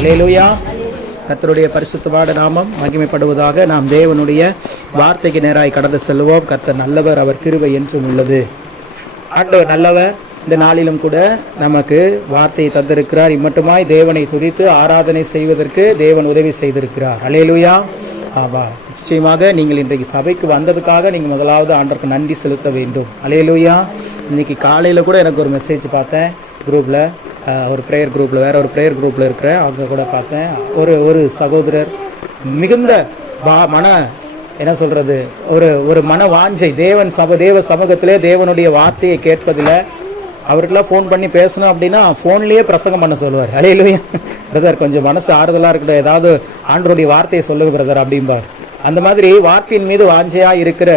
அல்லேலூயா. கர்த்தருடைய பரிசுத்தமான நாமம் மகிமைப்படுவதாக. நாம் தேவனுடைய வார்த்தைக்கு நேராய் கடந்து செல்வோம். கர்த்தர் நல்லவர், அவர் கிருபை என்றும் உள்ளது. ஆண்டவர் நல்லவர். இந்த நாளிலும் கூட நமக்கு வார்த்தையை தந்திருக்கிறார். இம்மட்டுமாய் தேவனை துதித்து ஆராதனை செய்வதற்கு தேவன் உதவி செய்திருக்கிறார். அல்லேலூயா. நிச்சயமாக நீங்கள் இன்றைக்கு சபைக்கு வந்ததுக்காக நீங்கள் முதலாவது ஆண்டவருக்கு நன்றி செலுத்த வேண்டும். அல்லேலூயா. இன்றைக்கி காலையில் கூட எனக்கு ஒரு மெசேஜ் பார்த்தேன் குரூப்பில், ஒரு ப்ரேயர் குரூப்பில், வேறு ஒரு ப்ரேயர் குரூப்பில் இருக்கிற அவங்க கூட பார்த்தேன். ஒரு சகோதரர் மிகுந்த என்ன சொல்கிறது, ஒரு மன வாஞ்சை தேவ சமூகத்திலே தேவனுடைய வார்த்தையை கேட்பதில். அவருக்கெல்லாம் ஃபோன் பண்ணி பேசணும் அப்படின்னா ஃபோன்லேயே பிரசங்கம் பண்ண சொல்லுவார். அல்லேலூயா. பிரதர் கொஞ்சம் மனசு ஆறுதலாக இருக்கட்டும், ஏதாவது ஆண்டவருடைய வார்த்தையை சொல்லுங்க பிரதர் அப்படிம்பார். அந்த மாதிரி வார்த்தையின் மீது வாஞ்சையாக இருக்கிற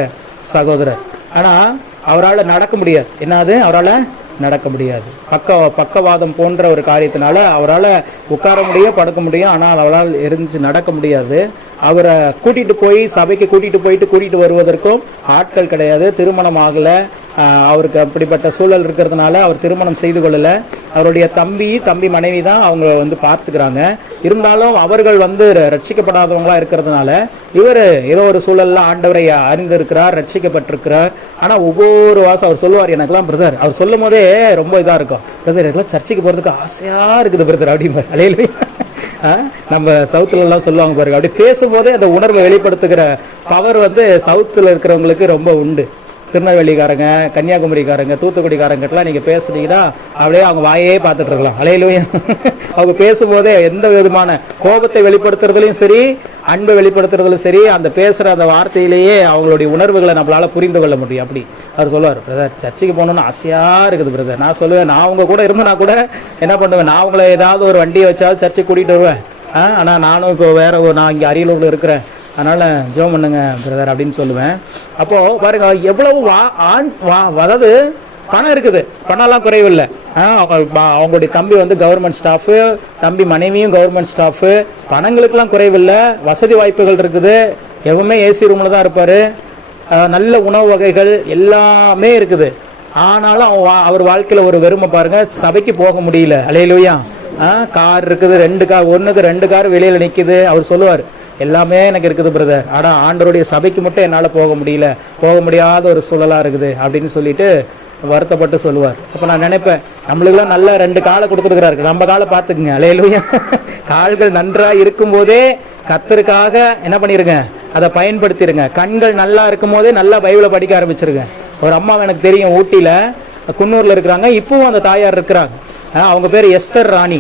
சகோதரர். ஆனால் அவரால் நடக்க முடியாது. என்னது, அவரால் நடக்க முடியாது. பக்கவாதம் போன்ற ஒரு காரியத்தினால அவரால் உட்கார முடியும், படுக்க முடியும், ஆனால் அவரால் எரிஞ்சு நடக்க முடியாது. அவரை கூட்டிகிட்டு போய் சபைக்கு கூட்டிகிட்டு வருவதற்கும் ஆட்கள் கிடையாது. திருமணம் ஆகலை, அவருக்கு அப்படிப்பட்ட சூழல் இருக்கிறதுனால அவர் திருமணம் செய்து கொள்ளலை. அவருடைய தம்பி மனைவி தான் அவங்க பார்த்துக்கிறாங்க. இருந்தாலும் அவர்கள் ரட்சிக்கப்படாதவங்களா இருக்கிறதுனால இவர் ஏதோ ஒரு சூழல்ல ஆண்டவரை அறிந்திருக்கிறார், ரட்சிக்கப்பட்டிருக்கிறார். ஆனால் ஒவ்வொரு வாசம் அவர் சொல்லுவார், எனக்கெல்லாம் பிரதர், அவர் சொல்லும் போதே ரொம்ப இதாக இருக்கும், பிரதர் எனக்குலாம் சர்ச்சைக்கு போகிறதுக்கு ஆசையாக இருக்குது பிரதர் அப்படிம்பார். அலையிலே நம்ம சவுத்துலலாம் சொல்லுவாங்க பாருங்க, அப்படி பேசும்போதே அந்த உணர்வை வெளிப்படுத்துகிற பவர் சவுத்தில் இருக்கிறவங்களுக்கு ரொம்ப உண்டு. திருநெல்வேலிக்காரங்க, கன்னியாகுமரிக்காரங்க, தூத்துக்குடிக்காரங்கிட்டலாம் நீங்கள் பேசுனீங்கன்னா அப்படியே அவங்க வாயே பார்த்துட்டு இருக்கலாம். அலையிலுமே அவங்க பேசும்போதே எந்த விதமான கோபத்தை வெளிப்படுத்துறதுலையும் சரி, அன்பை வெளிப்படுத்துறதுலையும் சரி, அந்த பேசுகிற அந்த வார்த்தையிலேயே அவங்களுடைய உணர்வுகளை நம்மளால் புரிந்து கொள்ள முடியும். அப்படி அவர் சொல்லுவார், பிரதர் சர்ச்சைக்கு போகணுன்னு ஆசையாக இருக்குது பிரதர். நான் சொல்லுவேன், நான் அவங்க கூட இருந்தேன்னா கூட என்ன பண்ணுவேன், நான் அவங்கள ஏதாவது ஒரு வண்டியை வச்சாவது சர்ச்சைக்கு கூட்டிகிட்டு வருவேன். ஆனால் நானும் இப்போ நான் இங்கே அரியலூரில் இருக்கிறேன், அதனால் ஜெபம் பண்ணுங்க பிரதர் அப்படின்னு சொல்லுவேன். அப்போது பாருங்க, எவ்வளவு அதாவது பணம் இருக்குது, பணம்லாம் குறைவில்லை. அவங்களுடைய தம்பி கவர்மெண்ட் ஸ்டாஃபு, தம்பி மனைவியும் கவர்மெண்ட் ஸ்டாஃபு, பணங்களுக்கெல்லாம் குறைவில்லை, வசதி வாய்ப்புகள் இருக்குது. எப்பவுமே ஏசி ரூமில் தான் இருப்பார், நல்ல உணவு வகைகள் எல்லாமே இருக்குது. ஆனாலும் அவர் வாழ்க்கையில் ஒரு வெறுமை பாருங்கள், சபைக்கு போக முடியல. அல்லேலூயா. கார் இருக்குது, 2 கார், 1க்கு 2 கார் வெளியில் நிற்குது. அவர் சொல்லுவார், எல்லாமே எனக்கு இருக்குது பிரதர், ஆனால் ஆண்டவருடைய சபைக்கு மட்டும் என்னால் போக முடியாத ஒரு சூழலாக இருக்குது அப்படின்னு சொல்லிட்டு வருத்தப்பட்டு சொல்லுவார். அப்போ நான் நினைப்பேன், நம்மளுக்கெல்லாம் நல்ல 2 காலை கொடுத்துருக்கிறாரு, நம்ம காலை பார்த்துக்குங்க. அல்லேலூயா. கால்கள் நன்றாக இருக்கும்போதே கர்த்தருக்காக என்ன பண்ணிருங்க, அதை பயன்படுத்திடுங்க. கண்கள் நல்லா இருக்கும் போதே நல்லா பைபிளை படிக்க ஆரம்பிச்சிருங்க. ஒரு அம்மா எனக்கு தெரியும், ஊட்டியில் குன்னூரில் இருக்கிறாங்க, இப்பவும் அந்த தாயார் இருக்கிறாங்க. அவங்க பேர் எஸ்தர் ராணி.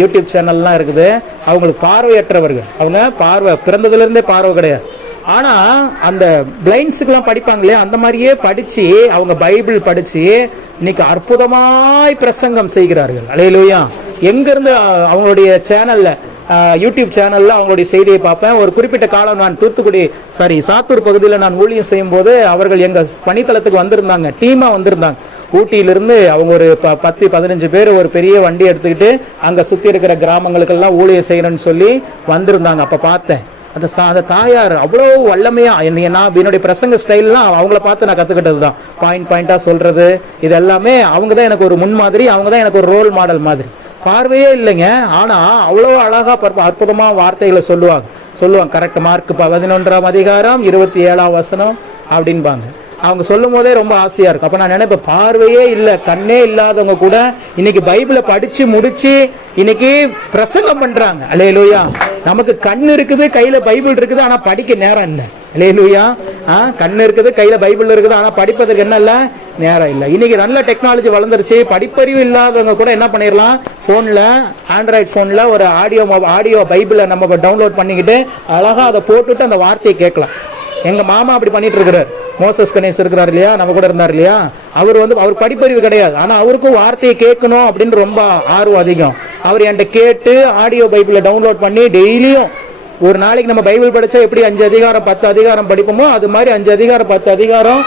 யூடியூப் சேனல்லாம் இருக்குது. அவங்களுக்கு பார்வையற்றவர்கள், அவங்க பிறந்ததுலேருந்தே பார்வை கிடையாது. ஆனால் அந்த பிளைண்ட்ஸுக்கெல்லாம் படிப்பாங்களே, அந்த மாதிரியே படித்து அவங்க பைபிள் படித்து இன்னைக்கு அற்புதமாய் பிரசங்கம் செய்கிறார்கள். அல்லேலூயா. எங்கேருந்து அவங்களுடைய சேனலில், யூடியூப் சேனலில் அவங்களுடைய செய்தியை பார்ப்பேன். ஒரு குறிப்பிட்ட காலம் நான் சாத்தூர் பகுதியில் நான் ஊழியம் செய்யும் போது அவர்கள் எங்கள் பணித்தளத்துக்கு வந்திருந்தாங்க, டீமாக வந்திருந்தாங்க. ஊட்டியிலிருந்து அவங்க ஒரு 10-15 பேர் ஒரு பெரிய வண்டி எடுத்துக்கிட்டு அங்கே சுற்றி இருக்கிற கிராமங்களுக்கெல்லாம் ஊழியம் செய்யணும்னு சொல்லி வந்திருந்தாங்க. அப்போ பார்த்தேன் அந்த தாயார் அவ்வளோ வல்லமையாக என்னுடைய பிரசங்க ஸ்டைல்லாம் அவங்கள பார்த்து நான் கற்றுக்கிட்டது தான். பாயிண்டாக சொல்கிறது, இது எல்லாமே அவங்க தான் எனக்கு ஒரு முன்மாதிரி, அவங்க தான் எனக்கு ஒரு ரோல் மாடல் மாதிரி. பார்வையே இல்லைங்க, ஆனால் அவ்வளோ அழகாக அற்புதமாக வார்த்தைகளை சொல்லுவாங்க. கரெக்ட். மார்க் 11ஆம் அதிகாரம் 27ஆம் வசனம் அப்படின்பாங்க. அவங்க சொல்லும் போதே ரொம்ப ஆசையாக இருக்கும். அப்போ நான் நினைப்பேன், பார்வையே இல்லை, கண்ணே இல்லாதவங்க கூட இன்னைக்கு பைபிளை படித்து முடித்து இன்னைக்கு பிரசங்கம் பண்ணுறாங்க. அல்லேலூயா. நமக்கு கண் இருக்குது, கையில் பைபிள் இருக்குது, ஆனால் படிக்க நேரம் இல்லை. அல்லேலூயா. கண் இருக்குது, கையில் பைபிள் இருக்குது, ஆனால் படிப்பதற்கு என்ன இல்லை, நேரம் இல்லை. இன்னைக்கு நல்ல டெக்னாலஜி வளர்ந்துருச்சு. படிப்பறிவு இல்லாதவங்க கூட என்ன பண்ணிடலாம், ஃபோனில், ஆண்ட்ராய்டு ஃபோனில் ஒரு ஆடியோ பைபிளை நம்ம டவுன்லோட் பண்ணிக்கிட்டு அழகாக அதை போட்டுட்டு அந்த வார்த்தையை கேட்கலாம். எங்கள் மாமா அப்படி பண்ணிட்டு இருக்கிறார். மோசஸ் கணேஷ் இருக்கிறார் இல்லையா, நம்ம கூட இருந்தார் இல்லையா, அவர் படிப்பறிவு கிடையாது, ஆனால் அவருக்கும் வார்த்தையை கேட்கணும் அப்படின்னு ரொம்ப ஆர்வம் அதிகம். அவர் என்கிட்ட கேட்டு ஆடியோ பைபிளை டவுன்லோட் பண்ணி டெய்லியும் ஒரு நாளைக்கு நம்ம பைபிள் படித்தா எப்படி 5 அதிகாரம் 10 அதிகாரம் படிப்போமோ அது மாதிரி 5 அதிகாரம் 10 அதிகாரம்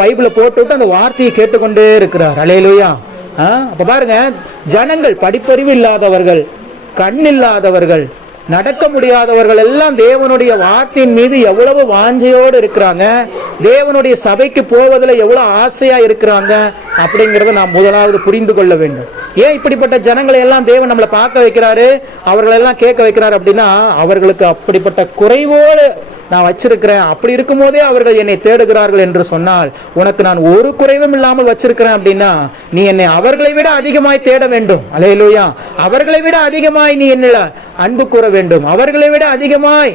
பைபிளை போட்டுவிட்டு அந்த வார்த்தையை கேட்டுக்கொண்டே இருக்கிறார். அல்லேலூயா. அப்போ பாருங்க, ஜனங்கள் படிப்பறிவு இல்லாதவர்கள், கண் இல்லாதவர்கள், நடக்க முடியாதவர்கள் எல்லாம் தேவனுடைய வார்த்தையின் மீது எவ்வளவு வாஞ்சையோடு இருக்கிறாங்க, தேவனுடைய சபைக்கு போவதில் எவ்வளவு ஆசையா இருக்கிறாங்க அப்படிங்கறத நாம் முதலாவது புரிந்து கொள்ள வேண்டும். ஏன் இப்படிப்பட்ட ஜனங்களை எல்லாம் தேவன் நம்மளை பார்க்க வைக்கிறாரு, அவர்களெல்லாம் கேட்க வைக்கிறாரு அப்படின்னா, அவர்களுக்கு அப்படிப்பட்ட குறைவோடு நான் வச்சிருக்கிறேன். அப்படி இருக்கும் போதே அவர்கள் என்னை தேடுகிறார்கள் என்று சொன்னால், உனக்கு நான் ஒரு குறைவும் இல்லாமல் வச்சிருக்கிறேன் அப்படின்னா, நீ என்னை அவர்களை விட அதிகமாய் தேட வேண்டும். அல்லேலூயா. அவர்களை விட அதிகமாய் நீ என்னில அன்பு கூற வேண்டும், அவர்களை விட அதிகமாய்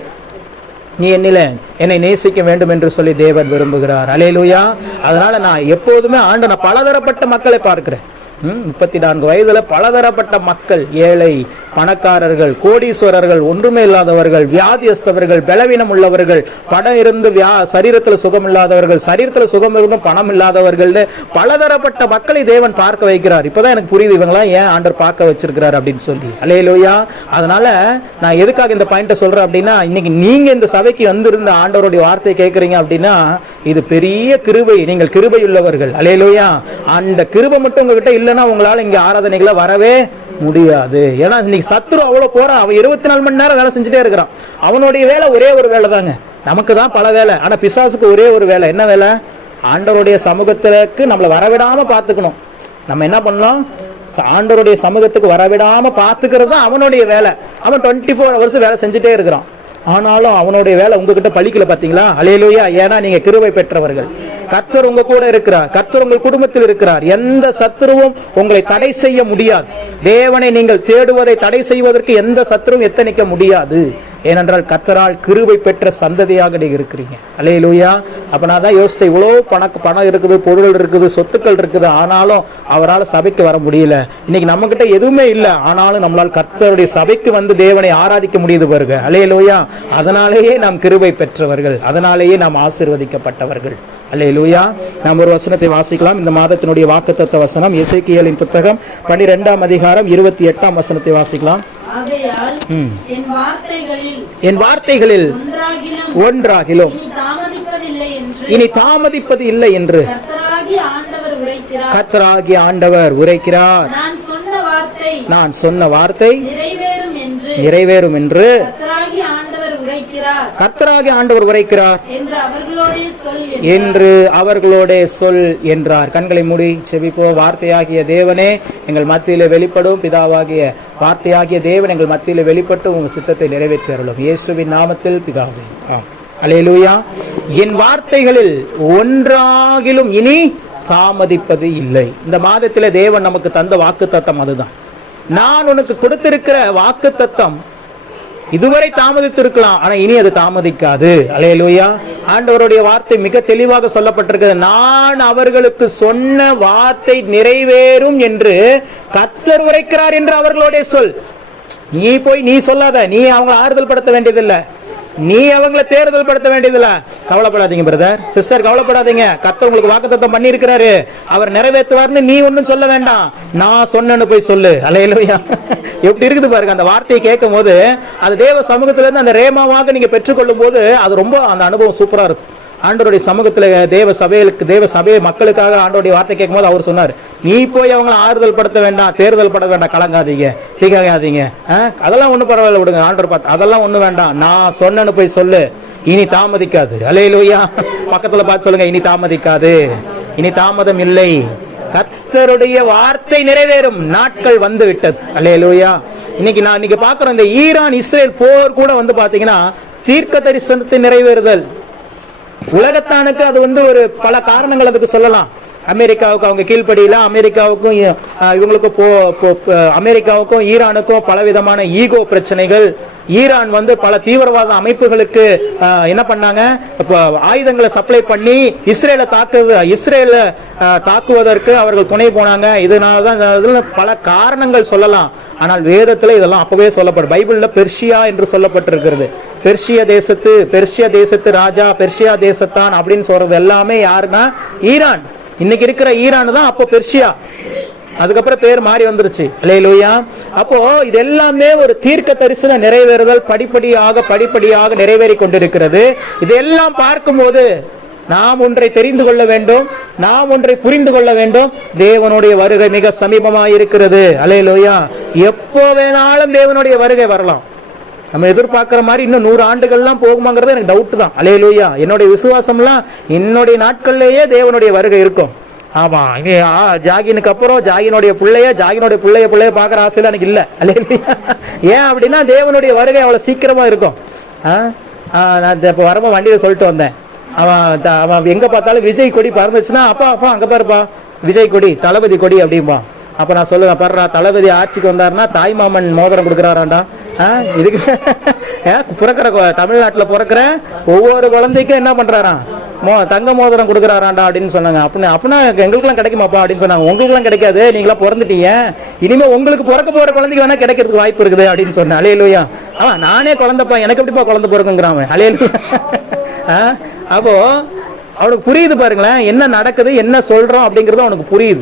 நீ என்னை நேசிக்க வேண்டும் என்று சொல்லி தேவன் விரும்புகிறார். அல்லேலூயா. அதனால நான் எப்போதுமே நான் பலதரப்பட்ட மக்களை பார்க்கிறேன். 34 வயதுல பலதரப்பட்ட மக்கள், ஏழை, பணக்காரர்கள், கோடீஸ்வரர்கள், ஒன்றுமே இல்லாதவர்கள், வியாதியஸ்தவர்கள், பலவீனம் உள்ளவர்கள், பணம் இருந்து சரீரத்தில் சுகம் இல்லாதவர்கள், சரீரத்தில் சுகம் இருந்தும் பணம் இல்லாதவர்கள், பலதரப்பட்ட மக்களை தேவன் பார்க்க வைக்கிறார். இப்பதான் எனக்கு புரியுது இவங்களா ஏன் ஆண்டவர் பார்க்க வச்சிருக்கிறார் அப்படின்னு சொல்லி. அல்லேலூயா. அதனால நான் எதுக்காக இந்த பாயிண்ட சொல்றேன் அப்படின்னா, இன்னைக்கு நீங்க இந்த சபைக்கு வந்திருந்த ஆண்டவருடைய வார்த்தையை கேட்கறீங்க அப்படின்னா, இது பெரிய கிருபை. நீங்கள் கிருபை உள்ளவர்கள். அல்லேலூயா. அந்த கிருபை மட்டும் உங்ககிட்ட இல்ல, உங்களால இங்க ஆராதனைகளை வரவே முடியாது. ஏன்னா இன்னைக்கு சத்துரு அவ்வளவு போறான். அவன் 24 மணி நேரம் வேலை செஞ்சுட்டே இருக்கிறான். அவனுடைய வேலை ஒரே ஒரு வேலை தாங்க. நமக்கு தான் பல வேலை, ஆனா பிசாசுக்கு ஒரே ஒரு வேலை. என்ன வேலை? ஆண்டவருடைய சமூகத்துக்கு நம்மளை வரவிடாம பாத்துக்கணும். நம்ம என்ன பண்ணலாம்? ஆண்டவருடைய சமூகத்துக்கு வரவிடாம பாத்துக்கிறது தான் அவனுடைய வேலை. அவன் 24 ஹவர்ஸ் வேலை செஞ்சுட்டே இருக்கிறான். ஆனாலும் அவனுடைய வேலை உங்ககிட்ட பலிக்கல. பாத்தீங்களா? அல்லேலூயா. ஏன்னா நீங்க கிருபை பெற்றவர்கள். கர்த்தர் உங்க கூட இருக்கிறார். கர்த்தர் உங்கள் குடும்பத்தில் இருக்கிறார். எந்த சத்துருவும் உங்களை தடை செய்ய முடியாது. தேவனை நீங்கள் தேடுவதை தடை செய்வதற்கு எந்த சத்துருவும் எத்தனிக்க முடியாது. ஏனென்றால் கர்த்தரால் கிருபை பெற்ற சந்ததியாக நீங்க இருக்கிறீங்க. அல்லேலூயா. அப்ப நான் தான் யோசிச்சேன், இவ்வளோ பணம் இருக்குது, பொருள் இருக்குது, சொத்துக்கள் இருக்குது, ஆனாலும் அவரால் சபைக்கு வர முடியல. இன்னைக்கு நம்ம கிட்ட எதுவுமே இல்லை, ஆனாலும் நம்மளால் கர்த்தருடைய சபைக்கு வந்து தேவனை ஆராதிக்க முடியுது பாருங்க. அல்லேலூயா. அதனாலேயே நாம் கிருபை பெற்றவர்கள், அதனாலேயே நாம் ஆசீர்வதிக்கப்பட்டவர்கள். அல்லேலூயா. நாம் ஒரு வசனத்தை வாசிக்கலாம். இந்த மாதத்தினுடைய வாக்குத்தத்த வசனம் எசேக்கியேலின் புத்தகம் 12ஆம் அதிகாரம் 28ஆம் வசனத்தை வாசிக்கலாம். என் வார்த்தைகளில் ஒன்றாகிலும் இனி தாமதிப்பது இல்லை என்று கர்த்தராகிய ஆண்டவர் உரைக்கிறார். நான் சொன்ன வார்த்தை நிறைவேறும் என்று கர்த்தராகிய ஆண்டவர் உரைக்கிறார் என்று அவர்களோட சொல் என்றார். கண்களை மூடி செபிப்போ. வார்த்தையாகிய தேவனே எங்கள் மத்தியிலே வெளிப்படும். பிதாவாகிய வார்த்தையாகிய தேவன் எங்கள் மத்தியிலே வெளிப்பட்டு உங்கள் சித்தத்தை நிறைவேற்றி அருளும். இயேசுவின் நாமத்தில் பிதாவே. அல்லேலூயா. என் வார்த்தைகளில் ஒன்றாகிலும் இனி தாமதிப்பது இல்லை. இந்த மாதத்திலே தேவன் நமக்கு தந்த வாக்கு தத்தம் அதுதான். நான் உனக்கு கொடுத்திருக்கிற வாக்கு தத்தம் இதுவரை தாமதித்திருக்கலாம், ஆனா இனி அது தாமதிக்காது. அல்லேலூயா. ஆண்டவருடைய வார்த்தை மிக தெளிவாக சொல்லப்பட்டிருக்கிறது. நான் அவர்களுக்கு சொன்ன வார்த்தை நிறைவேறும் என்று கர்த்தர் உரைக்கிறார் என்று அவர்களோட சொல். நீ போய் நீ சொல்லாத, நீ அவங்களை ஆறுதல் படுத்த வேண்டியதில்லை, நீ அவங்களை தேர்தல் படுத்த வேண்டியதில்ல. கவலைப்படாதீங்க பிரதர், சிஸ்டர், கவலைப்படாதீங்க. கர்த்தர் உங்களுக்கு வாக்குத்தத்தம் பண்ணி இருக்கிறாரு, அவர் நிறைவேற்றுவார்னு நீ ஒன்னும் சொல்ல வேண்டாம், நான் சொன்னேன்னு போய் சொல்லு. அல்லேலூயா. எப்படி இருக்குது பாருங்க. அந்த வார்த்தையை கேட்கும் போது அது தேவ சமூகத்துல இருந்து அந்த ரேமாவாக நீங்க பெற்றுக்கொள்ளும் போது அது ரொம்ப அந்த அனுபவம் சூப்பரா இருக்கும். ஆண்டவருடைய சமூகத்துல தேவ சபை மக்களுக்காக ஆண்டவருடைய வார்த்தை கேட்கும் போது அவர் சொன்னார், நீ போய் அவங்களை ஆறுதல் படுத்த வேண்டாம், தேர்தல் பட வேண்டாம், கலங்காதீங்க, தீக்காதீங்க, அதெல்லாம் ஒண்ணு பரவாயில்ல, விடுங்க. ஆண்டவர் பார்த்து அதெல்லாம் ஒண்ணு வேண்டாம், நான் சொன்னேன்னு போய் சொல்லு, இனி தாமதிக்காது. அல்லேலூயா. பக்கத்துல பார்த்து சொல்லுங்க, இனி தாமதிக்காது, இனி தாமதம் இல்லை, கர்த்தருடைய வார்த்தை நிறைவேறும் நாட்கள் வந்து விட்டது. அல்லேலூயா. இன்னைக்கு பாக்குறோம், இந்த ஈரான் இஸ்ரேல் போர் கூட வந்து பாத்தீங்கன்னா தீர்க்க தரிசனத்தை நிறைவேறுதல். உலகத்தானுக்கு அது ஒரு பல காரணங்கள் அதுக்கு சொல்லலாம். அமெரிக்காவுக்கு அவங்க கீழ்ப்படியில, அமெரிக்காவுக்கும் அமெரிக்காவுக்கும் ஈரானுக்கும் பலவிதமான ஈகோ பிரச்சனைகள். ஈரான் பல தீவிரவாத அமைப்புகளுக்கு என்ன பண்ணாங்க, ஆயுதங்களை சப்ளை பண்ணி இஸ்ரேலை தாக்குவதற்கு அவர்கள் துணை போனாங்க. இதனாலதான் பல காரணங்கள் சொல்லலாம். ஆனால் வேதத்துல இதெல்லாம் அப்பவே சொல்லப்படும். பைபிள்ல பெர்ஷியா என்று சொல்லப்பட்டிருக்கிறது. பெர்ஷியா தேசத்து ராஜா, பெர்ஷியா தேசத்தான் அப்படின்னு சொல்றது எல்லாமே யாருன்னா ஈரான். இன்னைக்கு இருக்கிற ஈரான் தான் அப்போ பெர்ஷியா, அதுக்கப்புறம் பேர் மாறி வந்துருச்சு. அல்லேலூயா. அப்போ இது எல்லாமே ஒரு தீர்க்க தரிசன நிறைவேறுதல் படிப்படியாக நிறைவேறி கொண்டிருக்கிறது. இதெல்லாம் பார்க்கும்போது நாம் ஒன்றை தெரிந்து கொள்ள வேண்டும், நாம் ஒன்றை புரிந்து கொள்ள வேண்டும். தேவனுடைய வருகை மிக சமீபமாக இருக்கிறது. அல்லேலூயா. எப்போ வேணாலும் தேவனுடைய வருகை வரலாம். நம்ம எதிர்பார்க்குற மாதிரி இன்னும் 100 ஆண்டுகள்லாம் போகுமாங்கிறது எனக்கு டவுட் தான். அல்லேலூயா. என்னுடைய விசுவாசம்லாம் என்னுடைய நாட்கள்லேயே தேவனுடைய வருகை இருக்கும். ஆமாம், இது ஜாகினுக்கு அப்புறம் ஜாகினுடைய பிள்ளைய பார்க்குற ஆசையில் எனக்கு இல்லை. அல்லேலூயா. ஏன் அப்படின்னா தேவனுடைய வருகை அவ்வளோ சீக்கிரமாக இருக்கும். நான் இப்போ வரப்போ வண்டியில் சொல்லிட்டு வந்தேன், அவன் எங்கே பார்த்தாலும் விஜய் கொடி பறந்துச்சுன்னா, அப்பா அங்கே பாருப்பா விஜய் கொடி, தளபதி கொடி அப்படின்பா. அப்போ நான் சொல்லுவேன், பாடுறா தளபதி ஆட்சிக்கு வந்தாருன்னா தாய்மாமன் மோதிரம் கொடுக்குறாராண்டா. இதுக்கு பிறக்கிற தமிழ்நாட்டில் பிறக்கிற ஒவ்வொரு குழந்தைக்கும் என்ன பண்ணுறாராம், தங்க மோதிரம் கொடுக்குறாராண்டா அப்படின்னு சொன்னாங்க. அப்படின்னா எங்களுக்குலாம் கிடைக்குமாப்பா அப்படின்னு சொன்னாங்க. உங்களுக்குலாம் கிடைக்காது, நீங்களாம் பிறந்துட்டீங்க, இனிமேல் உங்களுக்கு பிறக்க போகிற குழந்தைக்கு வேணா கிடைக்கிறதுக்கு வாய்ப்பு இருக்குது அப்படின்னு சொன்னேன். அல்லேலூயா. நானே குழந்தைப்பா, எனக்கு எப்படிப்பா குழந்தை பிறக்குங்கிறான். அல்லேலூயா. அப்போ அவனுக்கு புரியுது பாருங்களேன், என்ன நடக்குது, என்ன சொல்றோம் அப்படிங்கிறது அவனுக்கு புரியுது.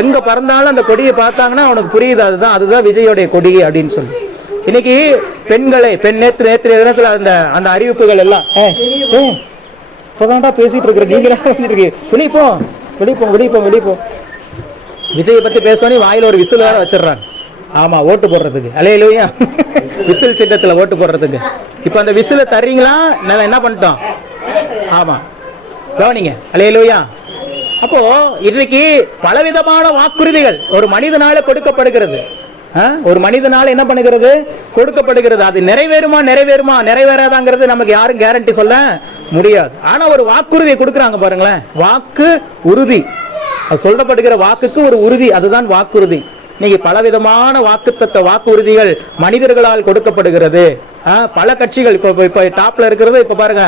எங்க பறந்தாலும் அந்த கொடியை பார்த்தாங்கன்னா அவனுக்கு புரியுது, அதுதான் விஜயோடைய கொடி அப்படின்னு சொல்லி. இன்னைக்கு பெண்களை நேற்று தினத்துல அந்த அறிவிப்புகள் எல்லாம் இப்பதான்டா பேசிட்டு இருக்கிற நீங்க வெளிப்போம் விஜயை பத்தி பேசணும், வாயில ஒரு விசில் வேற வச்சிடறாங்க. ஆமா, ஓட்டு போடுறதுக்கு. அல்லேலூயா. விசில் சின்னத்துல ஓட்டு போடுறதுக்கு. இப்ப அந்த விசில தர்றீங்களா, நான் என்ன பண்ணிட்டோம். ஆமா, கவனிங்க. அல்லேலூயா. அப்போ இன்றைக்கு பலவிதமான வாக்குறுதிகள் ஒரு மனிதனால கொடுக்கப்படுகிறது. ஒரு மனிதனால என்ன பண்ணுகிறது, கொடுக்கப்படுகிறது. அது நிறைவேறாதாங்கிறது நமக்கு யாரும் கேரண்டி சொல்ல முடியாது. ஆனா ஒரு வாக்குறுதியை கொடுக்குறாங்க பாருங்களேன், வாக்கு உறுதி. அது சொல்லப்படுகிற வாக்குக்கு ஒரு உறுதி, அதுதான் வாக்குறுதி. இன்னைக்கு பலவிதமான வாக்கு உறுதிகள் மனிதர்களால் கொடுக்கப்படுகிறது. பல கட்சிகள் இப்ப டாப்ல இருக்கிறது. இப்ப பாருங்க,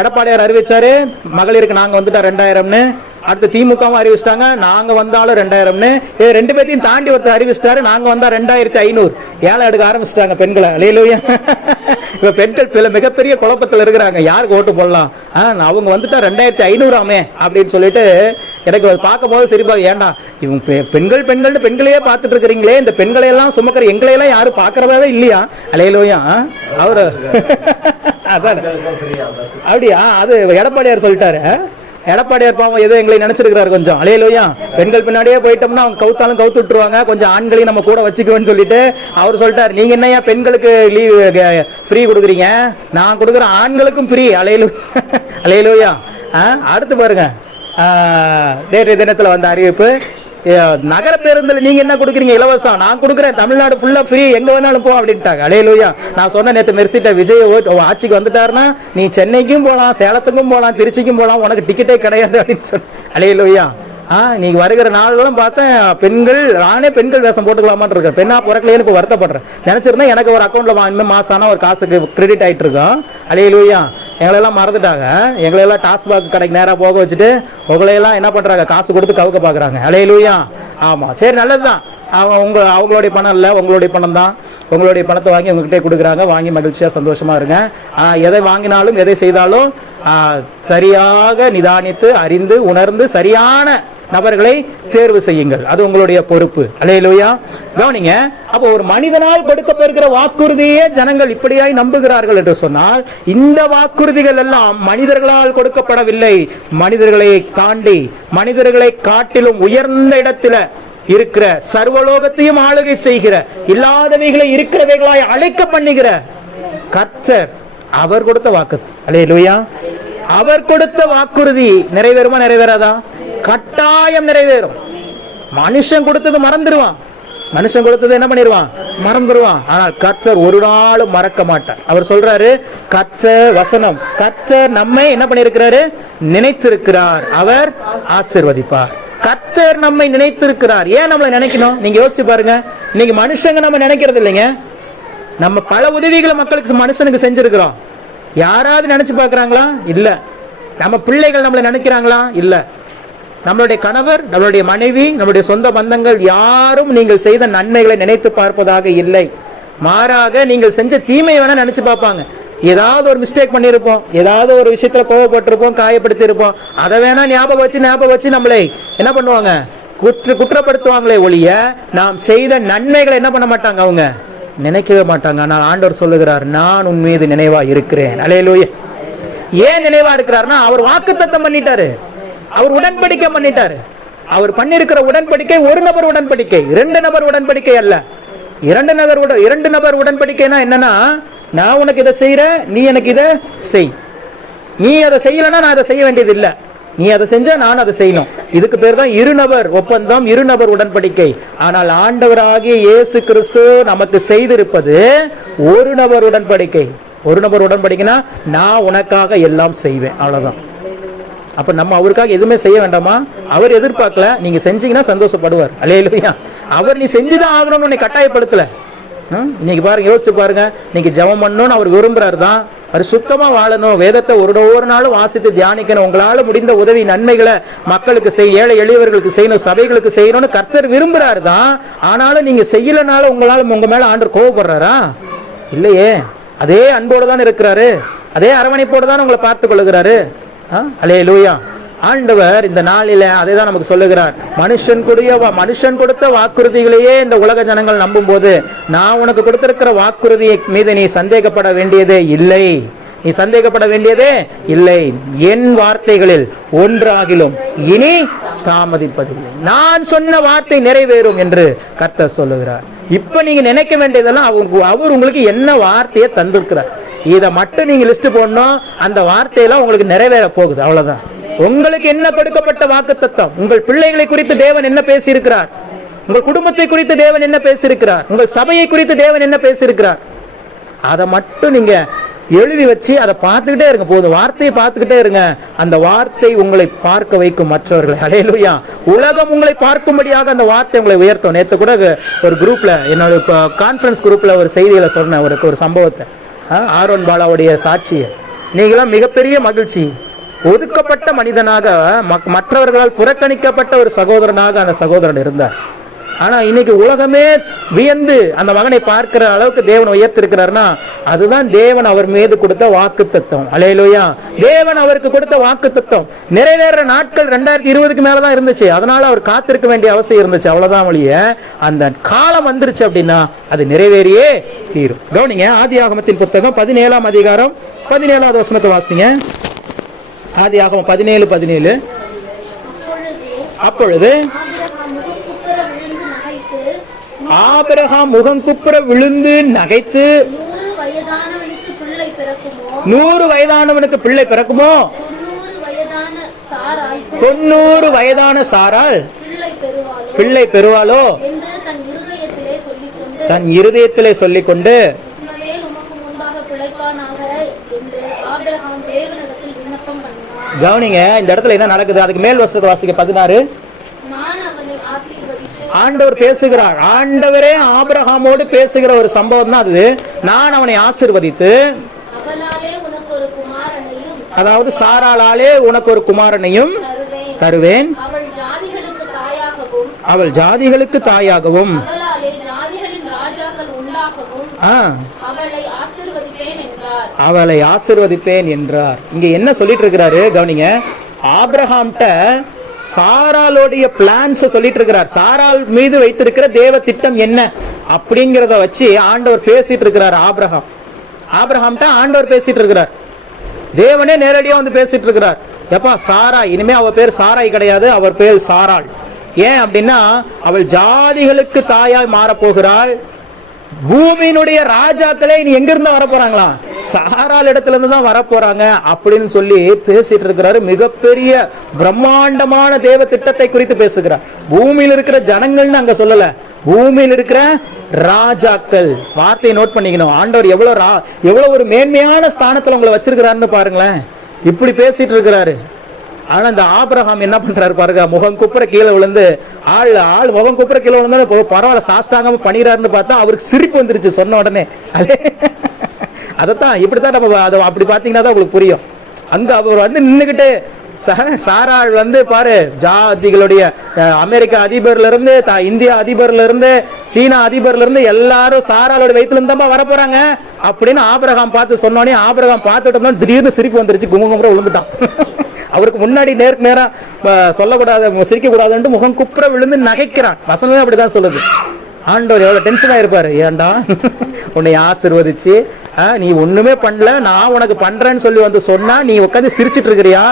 எடப்பாடியார் அறிவிச்சாரு மகளிருக்கு நாங்க வந்துட்டா 2000ன்னு. அடுத்து திமுகவும் அறிவிச்சிட்டாங்க, நாங்க வந்தாலும் 2000ன்னு. ரெண்டு பேர்த்தையும் தாண்டி ஒருத்தர் அறிவிச்சிட்டாரு, நாங்க வந்தா 2500. ஏழை எடுக்க ஆரம்பிச்சிட்டாங்க பெண்களை. அல்லேலூயா. இப்ப பெண்கள் மிகப்பெரிய குழப்பத்தில் இருக்கிறாங்க, யாருக்கு ஓட்டு போடலாம். அவங்க வந்துட்டா 2500 அப்படின்னு சொல்லிட்டு எனக்கு பார்க்கும் போது சரிப்பா, ஏண்டா இவங்க பெண்கள்னு பெண்களையே பார்த்துட்டு இருக்கிறீங்களே, இந்த பெண்களை எல்லாம் சுமக்கிற எங்களையெல்லாம் யாரும் பார்க்கறதாவே இல்லையா. அல்லேலூயா. அவரு அப்படியா, அது எடப்பாடியார் சொல்லிட்டாரு. எடப்பாடியார் பாவம் ஏதோ எங்களை நினைச்சிருக்கிறாரு கொஞ்சம். அல்லேலூயா. பெண்கள் பின்னாடியே போயிட்டோம்னா அவங்க கவுத்தாலும் கவுத்து விட்டுருவாங்க, கொஞ்சம் ஆண்களையும் நம்ம கூட வச்சுக்குவேன்னு சொல்லிட்டு அவர் சொல்லிட்டாரு, நீங்க என்னையா பெண்களுக்கு லீவ் ஃப்ரீ கொடுக்குறீங்க, நான் கொடுக்குறேன் ஆண்களுக்கும் ஃப்ரீ. அல்லேலூயா. அடுத்து பாருங்க, நேற்றைய தினத்துல வந்த அறிவிப்பு, நகர பேருந்தில் நீங்க என்ன கொடுக்குறீங்க, இலவசம். நான் கொடுக்குறேன், தமிழ்நாடு ஃபுல்லா ஃப்ரீ, எங்க வேணாலும் போ அப்படின்ட்டாங்க. அல்லேலூயா. நான் சொன்ன நேற்று மெர்சிட்ட விஜய் ஆட்சிக்கு வந்துட்டாருன்னா நீ சென்னைக்கும் போகலாம், சேலத்துக்கும் போகலாம், திருச்சிக்கும் போகலாம், உனக்கு டிக்கெட்டே கிடையாது அப்படின்னு சொல்லி. அல்லேலூயா. நீங்க வருகிற நாள்களும் பார்த்தேன் பெண்கள், நானே பெண்கள் வேஷம் போட்டுக்கலாமான் இருக்கேன். பெண்ணா பிறக்கலையேன்னு இப்போ வருத்தப்படுறேன். நினைச்சிருந்தேன் எனக்கு ஒரு அக்கௌண்ட்ல மாசான ஒரு காசுக்கு கிரெடிட் ஆயிட்டு இருக்கோம். அல்லேலூயா. எங்களெல்லாம் மறந்துட்டாங்க. எங்களெல்லாம் டாஸ்மாக் கடைக்கு நேராக போக வச்சுட்டு உங்களையெல்லாம் என்ன பண்றாங்க, காசு கொடுத்து கவுக்க பாக்குறாங்க. அல்லேலூயா. ஆமா, சரி, நல்லதுதான். அவங்களுடைய பணம் இல்லை, உங்களுடைய பணம் தான். உங்களுடைய பணத்தை வாங்கி உங்ககிட்டே கொடுக்குறாங்க. வாங்கி மகிழ்ச்சியா சந்தோஷமா இருங்க. எதை வாங்கினாலும் எதை செய்தாலும் சரியாக நிதானித்து அறிந்து உணர்ந்து சரியான நபர்களை தேர்வு செய்யுங்கள், அது உங்களுடைய பொறுப்பு. அல்லேலூயா. கவனிங்க, அப்போ ஒரு மனிதனால் கொடுக்கப்படுகிற வாக்குறுதியே ஜனங்கள் இப்படியாய் நம்புகிறார்கள் என்று சொன்னால், இந்த வாக்குறுதிகள் எல்லாம் மனிதர்களால் கொடுக்கப்படவில்லை. மனிதர்களை தாண்டி, மனிதர்களை காட்டிலும் உயர்ந்த இடத்துல இருக்கிற, சர்வலோகத்தையும் ஆளுகை செய்கிற, இல்லாதவைகளை இருக்கிறவைகளாய் அழைக்க பண்ணுகிற கர்த்தர், அவர் கொடுத்த வாக்கு. அல்லேலூயா. அவர் கொடுத்த வாக்குறுதி நிறைவேறுமா, நிறைவேறாதா? கட்டாயம் நிறைவேறும். மனுஷன் கொடுத்தது மறந்துடுவான், மனுஷன் கொடுத்தது என்ன பண்ணிடுவான், மறந்துடுவான். ஆனால் கர்த்தர் ஒரு நாளும் மறக்க மாட்டார். அவர் சொல்றாரு, கர்த்தர் வசனம், கர்த்தர் நம்மை என்ன பண்ணிருக்கிறாரு, நினைத்திருக்கிறார், அவர் ஆசீர்வதிப்பார். கர்த்தர் நம்மை நினைத்திருக்கிறார். ஏன் நம்மளை நினைக்கணும், நீங்க யோசிச்சு பாருங்க. இன்னைக்கு மனுஷங்க நம்ம நினைக்கிறது இல்லைங்க. நம்ம பல உதவிகளை மக்களுக்கு மனுஷனுக்கு செஞ்சிருக்கிறோம். யாராவது நினைச்சு பாக்குறாங்களா? இல்ல. நம்ம பிள்ளைகள் நம்மளை நினைக்கிறாங்களா? இல்ல. நம்மளுடைய கணவர், நம்மளுடைய மனைவி, நம்மளுடைய சொந்த பந்தங்கள் யாரும் நீங்கள் செய்த நன்மைகளை நினைத்து பார்ப்பதாக இல்லை. மாறாக நீங்கள் செஞ்ச தீமையை வேணா நினைச்சு பார்ப்பாங்க. ஏதாவது ஒரு மிஸ்டேக் பண்ணியிருப்போம், ஏதாவது ஒரு விஷயத்துல கோவப்பட்டிருப்போம், காயப்படுத்தி இருப்போம், அதை வேணா ஞாபகம் வச்சு நம்மளை என்ன பண்ணுவாங்க, குற்றப்படுத்துவாங்களே ஒழிய நாம் செய்த நன்மைகளை என்ன பண்ண மாட்டாங்க, அவங்க நினைக்கவே மாட்டாங்க. ஆனால் ஆண்டவர் சொல்லுகிறார், நான் உன் மீது நினைவா இருக்கிறேன். அல்லேலூயா. ஏன் நினைவா இருக்கிறார்னா, அவர் வாக்குத்தத்தம் பண்ணிட்டாரு, அவர் உடன்படிக்கை பண்ணிட்டாரு. அவர் பண்ணிருக்கிற உடன்படிக்கை ஒரு நபர் உடன்படிக்கை, 2 நபர் உடன்படிக்கை அல்ல. இரண்டு நபர் உடன்படிக்கைனா என்னன்னா, நான் உனக்கு இதை செய்யறேன், நீ எனக்கு இதை செய். நீ அதை செய்யலன்னா நான் அதை செய்ய வேண்டியது இல்லை, நீ அதை செஞ்சா நான் அதை செய்யணும். இதுக்கு பேர் தான் இருநபர் ஒப்பந்தம், இருநபர் உடன்படிக்கை. ஆனால் ஆண்டவராகிய இயேசு கிறிஸ்து நமக்கு செய்திருப்பது ஒரு நபர் உடன்படிக்கை. ஒரு நபர் உடன்படிக்கைனா நான் உனக்காக எல்லாம் செய்வேன், அவ்வளவுதான். அப்ப நம்ம அவருக்காக எதுவுமே செய்ய வேண்டாமா? அவர் எதிர்பார்க்கல, நீங்க செஞ்சீங்கன்னா சந்தோஷப்படுவார். அல்லேலூயா. அவர் நீ செஞ்சுதான் ஆகணும்னு உன்னை கட்டாயப்படுத்தல. இன்னைக்கு பாருங்க, யோசிச்சு பாருங்க, இன்னைக்கு ஜெபம் பண்ணணும்னு அவர் விரும்புறாரு தான். அவர் சுத்தமா வாழணும், வேதத்தை ஒரு நாளும் வாசித்து தியானிக்கணும், உங்களால முடிந்த உதவி நன்மைகளை மக்களுக்கு செய்ய, ஏழை எளியவர்களுக்கு செய்யணும், சபைகளுக்கு செய்யணும்னு கர்த்தர் விரும்புறாரு தான். ஆனாலும் நீங்க செய்யலனால உங்க மேல ஆண்டவர் கோபப்படுறாரா? இல்லையே. அதே அன்போடு தான் இருக்கிறாரு, அதே அரவணைப்போடு தான் உங்களை பார்த்து கொள்ளுகிறாரு. அல்லேலூயா. ஆண்டவர் இந்த நாளில அதை தான் நமக்கு சொல்லுகிறார். மனுஷன் கொடுத்த வாக்குறுதிகளையே இந்த உலக ஜனங்கள் நம்பும் போது, நான் உனக்கு கொடுத்திருக்கிற வாக்குறுதியை மீது நீ சந்தேகப்பட வேண்டியதே இல்லை. நீ சந்தேகப்பட வேண்டியதே இல்லை. என் வார்த்தைகளில் ஒன்றாகிலும் இனி தாமதிப்பதில்லை. நான் சொன்ன வார்த்தை நிறைவேறும் என்று கர்த்தர் சொல்லுகிறார். இப்ப நீங்க நினைக்க வேண்டியதெல்லாம் அவர் உங்களுக்கு என்ன வார்த்தையை தந்திருக்கிறார், இதை மட்டும் நீங்க லிஸ்ட் போடணும். அந்த வார்த்தையெல்லாம் உங்களுக்கு நிறைவேற போகுது, அவ்வளவுதான். உங்களுக்கு என்ன கொடுக்கப்பட்ட வாக்குத்தத்தம், உங்கள் பிள்ளைகளை குறித்து தேவன் என்ன பேசியிருக்கிறார், உங்கள் குடும்பத்தை குறித்து தேவன் என்ன பேசியிருக்கிறார், உங்கள் சபையை குறித்து தேவன் என்ன பேசியிருக்கிறார், அதை மட்டும் நீங்க எழுதி வச்சு அதை பார்த்துக்கிட்டே இருங்க. போதும், வார்த்தையை பார்த்துக்கிட்டே இருங்க. அந்த வார்த்தை உங்களை பார்க்க வைக்கும் மற்றவர்களை. அல்லேலூயா. உலகம் உங்களை பார்க்கும்படியாக அந்த வார்த்தை உங்களை உயர்த்தும். நேற்று கூட ஒரு குரூப்ல, என்னோட கான்ஃபரன்ஸ் குரூப்ல ஒரு செய்தியில சொன்னேன் ஒரு சம்பவத்தை. ஆரோன் பாலாவுடைய சாட்சியை நீங்களாம் மிகப்பெரிய மகிழ்ச்சி. ஒதுக்கப்பட்ட மனிதனாக, மற்றவர்களால் புறக்கணிக்கப்பட்ட ஒரு சகோதரனாக அந்த சகோதரன் இருந்தார். ஆனா இன்னைக்கு உலகமே வியந்து அந்த மகனை பார்க்கிற அளவுக்கு தேவன் உயர்த்திருக்கிறார்னா, அதுதான் தேவன் அவர் மீது கொடுத்த வாக்கு தத்துவம். அல்லேலூயா. தேவன் அவருக்கு கொடுத்த வாக்கு தத்துவம் நிறைவேற நாட்கள் 2020க்கு மேலதான் இருந்துச்சு. அதனால அவர் காத்திருக்க வேண்டிய அவசியம் இருந்துச்சு, அவ்வளவுதான். வழிய அந்த காலம் வந்துருச்சு அப்படின்னா அது நிறைவேறியே தீரும். கவனிங்க, ஆதியாகமத்தின் புத்தகம் 17ஆம் அதிகாரம் 17வது வசனத்தை வாசிங்க. ஆதியாகமம் 17:17. அப்பொழுது ஆபிரகாம் முகம் குப்புற விழுந்து நகைத்து, 100 வயதானவனுக்கு பிள்ளை பிறக்குமோ, 90 வயதான சாராள் பிள்ளை பெறுவாளோ தன் இருதயத்திலே சொல்லிக்கொண்டு, கவனிங்க, இந்த இடத்துல என்ன நடக்குது? அதுக்கு மேல் வசனத்தை வாசிக்க. 16. ஆண்டவர் பேசுகிறார். ஆண்டவரே ஆபிரகாமோடு பேசுகிற ஒரு சம்பவம் தான் அது. நான் அவனை ஆசீர்வதித்து, அதாவது சாராளாலே உனக்கு ஒரு குமாரனையும் தருவேன், அவள் ஜாதிகளுக்கு தாயாகவும் அவளை ஆசீர்வதிப்பேன் என்றார். இங்க என்ன சொல்லிட்டு இருக்கிறாரு? கவனிங்க, ஆபிரகாம்கிட்ட சாராளுடைய பிளான்ஸ் சொல்லிட்டு இருக்கிறார். சாராள் மீது வைத்திருக்கிற தேவ திட்டம் என்ன அப்படிங்கறத வச்சு ஆண்டவர் பேசிட்டு இருக்கிறார். ஆபிரகாம்கிட்ட ஆண்டவர் பேசிட்டு இருக்கிறார். தேவனே நேரடியா வந்து பேசிட்டு இருக்கிறார். எப்பா, சாரா, இனிமே அவ பேர் சாராய் கிடையாது, அவர் பேர் சாராள். ஏன் அப்படின்னா, அவள் ஜாதிகளுக்கு தாயாய் மாறப்போகிறாள். பூமியினுடைய ராஜாக்களே இனி எங்க இருந்து வர போறாங்களா? சாராள் இடத்துல இருந்து தான் வரப்போறாங்க அப்படின்னு சொல்லி பேசிட்டு இருக்கிறாரு. மிகப்பெரிய பிரம்மாண்டமான தேவ திட்டத்தை குறித்து பேசுகிறார். பூமியில் இருக்கிற ஜனங்கள்னு அங்க சொல்லல, பூமியில் இருக்கிற ராஜாக்கள். வார்த்தையை நோட் பண்ணிக்கணும். ஆண்டவர் எவ்வளவு ஒரு மேன்மையான ஸ்தானத்துல உங்களை வச்சிருக்கிறாருன்னு பாருங்களேன். இப்படி பேசிட்டு இருக்கிறாரு. ஆனா இந்த ஆபிரகாம் என்ன பண்றாரு பாருங்க, முகம் குப்புற கீழே விழுந்து, ஆள் முகம் குப்புற கீழே விழுந்தா பரவாயில்ல சாஸ்தாங்காம பண்ணிடுறாருன்னு பார்த்தா அவருக்கு சிரிப்பு வந்துருச்சு சொன்ன உடனே. அதைத்தான் இப்படித்தான் நம்ம அப்படி பாத்தீங்கன்னா தான் உங்களுக்கு புரியும். அங்க அவர் வந்து நின்னுகிட்டு, சாராள் வந்து பாரு, ஜாதிகளுடைய அமெரிக்க அதிபர்ல இருந்து, இந்தியா அதிபர்ல இருந்து, சீனா அதிபர்ல இருந்து எல்லாரும் சாராளோட வயிற்றுல இருந்தா வர போறாங்க அப்படின்னு ஆபிரகாம் பார்த்து சொன்னோடனே, ஆபிரகாம் பார்த்துட்டோம்னா திடீர்னு சிரிப்பு வந்துருச்சு, குங்குமுறை விழுந்துட்டான். அவருக்கு முன்னாடி நேருக்கு நேரம் சொல்லக்கூடாது, சிரிக்க கூடாதுன்னு முகம் குப்புற விழுந்து நகைக்கிறான். வசனமே அப்படிதான் சொல்லுது. ஆண்டவர் எவ்வளவு டென்ஷனா இருப்பாரு. ஏண்டா உன்னை ஆசீர்வதிச்சு நீ ஒண்ணுமே பண்ணல, நான் உனக்கு பண்றேன்னு சொல்லி வந்து சொன்னா நீ உட்காந்து சிரிச்சிட்டு இருக்கிறியா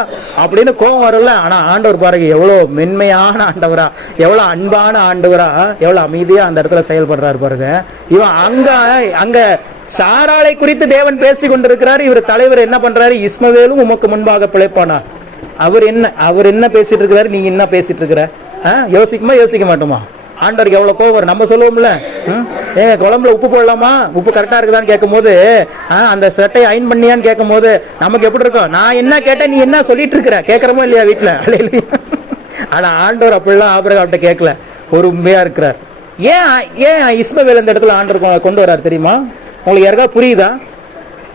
அப்படின்னு கோபம் வரல. ஆனா ஆண்டவர் பாருங்க எவ்வளவு மென்மையான ஆண்டவரா, எவ்வளவு அன்பான ஆண்டவரா, எவ்வளவு அமைதியா அந்த இடத்துல செயல்படுறாரு பாருங்க. இவன் அங்க சாராளை குறித்து தேவன் பேசி கொண்டிருக்கிறார். இவர் தலைவர் என்ன பண்றாரு, இஸ்மவேலும் உமக்கு முன்பாக பிழைப்பானா. அவர் என்ன பேசிட்டு இருக்கிறாரு, நீங்க என்ன பேசிட்டு இருக்கிற? யோசிக்க மாட்டோமா? ஆண்டவருக்கு எவ்வளவு கோவம். நம்ம சொல்லுவோம்ல, ஏங்க குழம்புல உப்பு போடலாமா, உப்பு கரெக்டா இருக்குதான்னு கேட்கும் போது, அந்த சட்டையை அயன் பண்ணியான்னு கேட்கும் போது நமக்கு எப்படி இருக்கும்? நான் என்ன கேட்டேன், நீ என்ன சொல்லிட்டு இருக்கிற, கேட்கறமோ இல்லையா வீட்டுல? ஆனா ஆண்டவர் அப்படிலாம் ஆபிரகாம்கிட்ட கேட்கல, பொறுமையா இருக்கிறார். ஏன் இஸ்மவேல் இந்த இடத்துல ஆண்டவர் கொண்டு வர்றாரு தெரியுமா? உங்களுக்கு யாருக்கா புரியுதா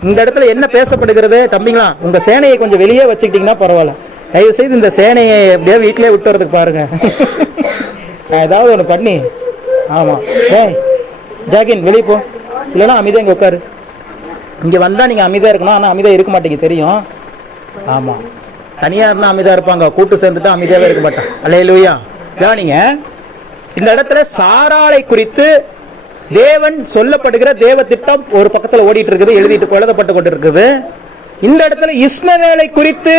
இந்த இடத்துல என்ன பேசப்படுகிறது? தம்பிங்களா, உங்க சேனையை கொஞ்சம் வெளியே வச்சுக்கிட்டீங்கன்னா பரவாயில்ல. தயவு செய்து இந்த சேனையை எப்படியா வீட்டிலே விட்டு வரதுக்கு பாருங்க. ஏதாவது ஒன்று பண்ணி. ஆமாம், ஜாகின் வெளியே போ, இல்லைன்னா அமைதியாக இங்கே உட்காரு. இங்கே வந்தால் நீங்கள் அமைதியாக இருக்கணும், ஆனால் அமைதியாக இருக்க மாட்டீங்க தெரியும். ஆமாம், தனியாக இருந்தால் அமைதியாக இருப்பாங்க, கூட்டு சேர்ந்துட்டு அமைதியாகவே இருக்க மாட்டான். அல்லேலூயா. கவனிங்க, இந்த இடத்துல சாராளை குறித்து தேவன் சொல்லப்படுகிற தேவ திட்டம் ஒரு பக்கத்தில் ஓடிட்டு இருக்குது, எழுதப்பட்டு கொண்டு இருக்குது. இந்த இடத்துல இஸ்மவேலை குறித்து